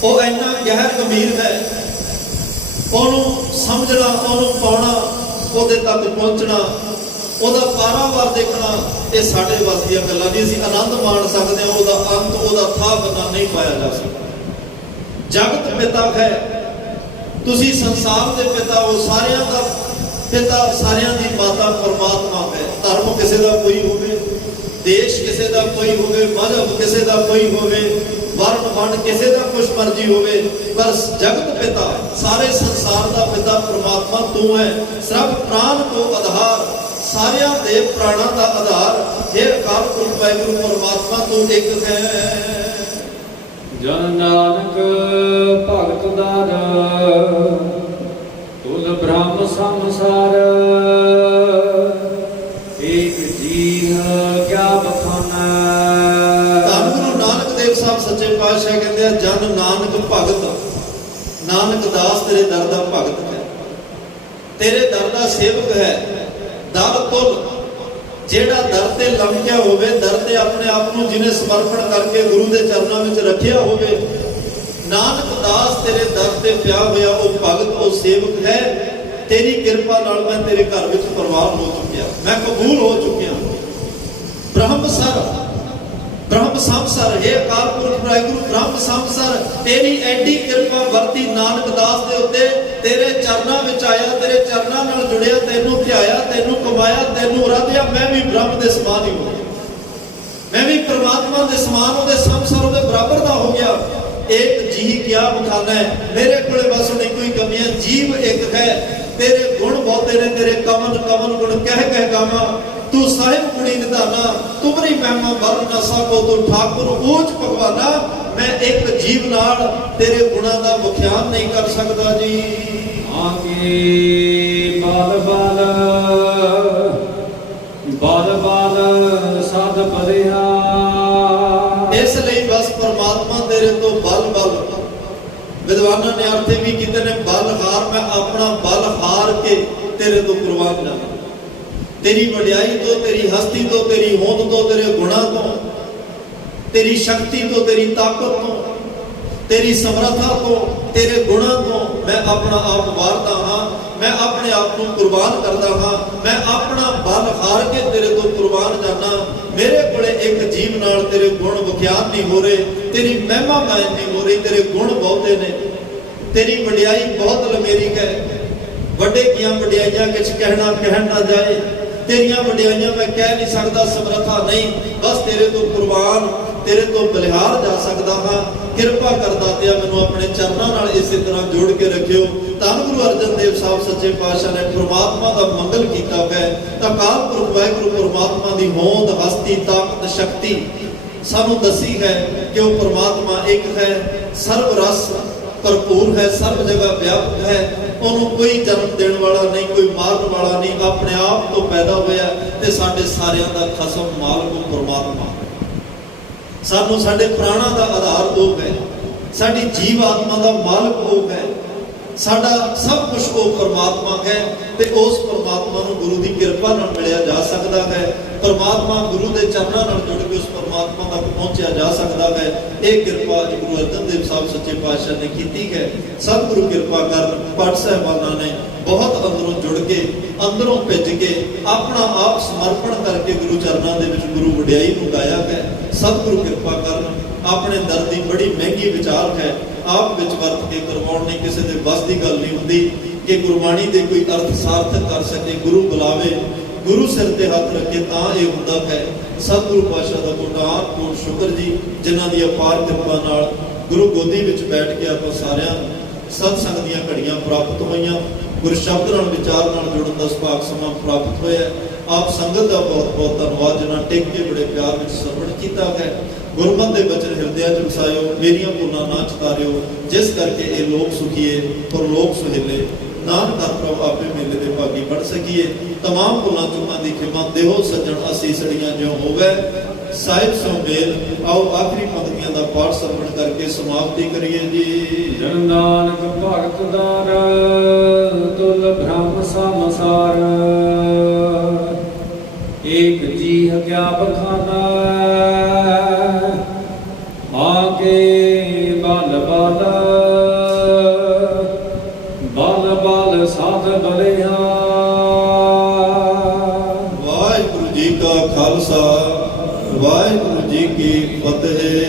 वो इन्ना गहर गंभीर है। ओनू समझना, ओनू पाउणा, ओदे तक पहुंचना, ओदा पारावार देखना, ये साडे बस दी गल्लां नहीं। असीं आनंद माण सकते हैं, ओदा अंत, ओदा था बना नहीं पाया जा सकता। जगत पिता है, तुसी संसार के पिता हो, सारियां दा पिता, सारियां दी माता परमात्मा है। धर्म किसी का कोई होवे, देश किसी का कोई होवे, मजहब किसी का कोई होवे, वर्ण वर्ण किसी का कुछ मर्जी होवे, पर जगत पिता, सारे संसार का पिता परमात्मा तू है। सब प्राण को आधार, सारियां दे प्राणा का आधार। हे अकाल पुरख वाहिगुरू परमात्मा तू एक है। जन नानक भगत दार, तुल ब्रह्म संसार। एक जीव क्या बखाना। धन गुरु नानक देव साहब सच्चे पातशाह कहते हैं, जन नानक भगत, नानक दास तेरे दर दा भगत है, तेरे दर दा सेवक है। दर तुल, जेड़ा दर ते लमकिया होवे, दर ते अपने आप को जिन्हें समर्पण करके गुरु के चरणों में रखिया होवे, नानक दास तेरे दर ते पिया होया वो भगत, वो सेवक है। तेरी कृपा नाल मैं तेरे घर में प्रवान हो चुकिया, मैं कबूल हो चुकिया। ब्रह्म सर, ब्रह्म ब्रह्म संसर, हे अकाल पुरख वाहिगुरु ब्रह्म संसर, तेरी एडी किरपा वरती नानक दास दे उत्ते, तेरे चरनां विच आया, तेरे चरनां नाल जुड़िया, तैनूं ध्याया, तैनूं कमाया, तैनूं आराधिया, मैं भी ब्रह्म दे समान ही हो गया, मैं भी परमात्मा दे समान ਉਹਦੇ संसर ਉਹਦੇ बराबर दा हो गया। एक जी क्या बखाना है, मेरे को बस हुण कोई कमी है, जीव एक है, तेरे गुण बहुते ने, तेरे कमल कमल गुण कह कह गावा, तू साहिब गुणी निधाना, तुमरी महिमा बर न सको, तू ठाकुर ऊंच भगवाना, मैं एक जीव नाल तेरे गुणा दा बख्यान नहीं कर सकता जी। आगे बाल बाल बाल बाल साध भलिया, इसलिए बस परमात्मा तेरे तो बल बल, विद्वानों ने अर्थ भी किते ने, बल हार, मैं अपना बल हार के तेरे तो कुर्बान जाना, तेरी वड्याई तो, तेरी हस्ती तो, तेरी होंद तो, तेरे गुणा तो, तेरी शक्ति तो, तेरी ताकत तो, तेरी समर्था तो, तेरे गुणा तो मैं अपना आप वारदा हाँ, मैं अपने आप को कुर्बान करता हाँ, मैं अपना बल हार के तेरे तो कुर्बान जाना। मेरे कोले एक जीव नाल तेरे गुण बख्यान नहीं हो रहे, तेरी महिमा गायन नहीं हो रही, तेरे गुण बहुते ने, तेरी वड्याई बहुत लमेरी है, वड्डे किया वड्याइयां किछ कहना कहन ना जाए, तेरिया वड्याइयां मैं कह नहीं सकता, समर्था नहीं, बस तेरे तो कुर्बान, तेरे तो बलिहार जा सकता हाँ। किरपा कर दातिया मैनू अपने चरणों नाल इसी तरह जोड़ के रखियो। धन गुरु अर्जन देव साहब सच्चे पातशाह ने परमात्मा का मंगल किया है, अकाल पुरख वाहिगुरु परमात्मा की होंद हस्ती ताकत शक्ति सानू दसी है कि वह परमात्मा एक है, सर्व रस भरपूर है, सर्व जगह व्यापक है, उन्होंने कोई जन्म देने वाला नहीं, कोई मारन वाला नहीं, अपने आप तो पैदा होया ते साडे सारियां दा खसम मालक परमात्मा, सानू साडे प्राणा दा आधार वो है, साडी जीव आत्मा दा मालक वो है, साडा सब कुछ वो परमात्मा है, ते उस परमात्मा नू गुरु की किरपा नाल मिलिया जा सकता है। परमात्मा गुरु के चरणों नाल जुड़ के उस परमात्मा तक पहुंचा जा सकता है। एक किरपा गुरु अर्जन देव साहब सच्चे पातशाह ने की है। सतगुरु किरपा कर पाठ साहिबाना ने बहुत अंदरों जुड़ के अंदरों भिज के अपना आप समर्पण करके गुरु चरणों के विच गुरु वड्याई नूं गाया है। सतगुरु किरपा कर अपने दर की बड़ी महंगी विचार है, आप विच वरत के करवाउण नहीं, किसी के बस की गल नहीं होंदी कि गुरबाणी के कोई अर्थ सार्थक कर सके। गुरु बुलावे, गुरु सिर ते हथ रखे तां ये हुंदा है। सतगुरु पातशाह दा कोटान कोट शुक्र जी, जिन्हां दी अपार किरपा नाल गुरु गोदी विच बैठ के आपां सारिआं सत्संग दीआं घड़ियां प्राप्त होईआं, गुरु शब्द नाल विचार नाल जुड़न दा सुभाग समा प्राप्त होया। आप संगत का बहुत बहुत धन्यवाद जिन्हां टेक के बड़े प्यार विच सरवण कीता है। गुरमत के बचन हृदय च वसायो, मेरिया भुलां ना चितारियो, जिस करके ये लोग सुखीए और लोग सुहेले। नानक प्रभु आपे मेले दे भागी बढ़ सकीए। तमाम भुलां चूकां दी खिमा देहो सज्जण असीसड़ियां जो होवे। साहिब सो मेल आओ आखिरी पंक्तियां दा पाठ सरवण करके समाप्ति करिए जी। जन नानक भगत दार तुल ब्रह्म समसार, एक जी क्या बखाना आके बल बल बल बल साध बलिया। वाहिगुरु जी का खालसा, वाहिगुरु जी की फतेह।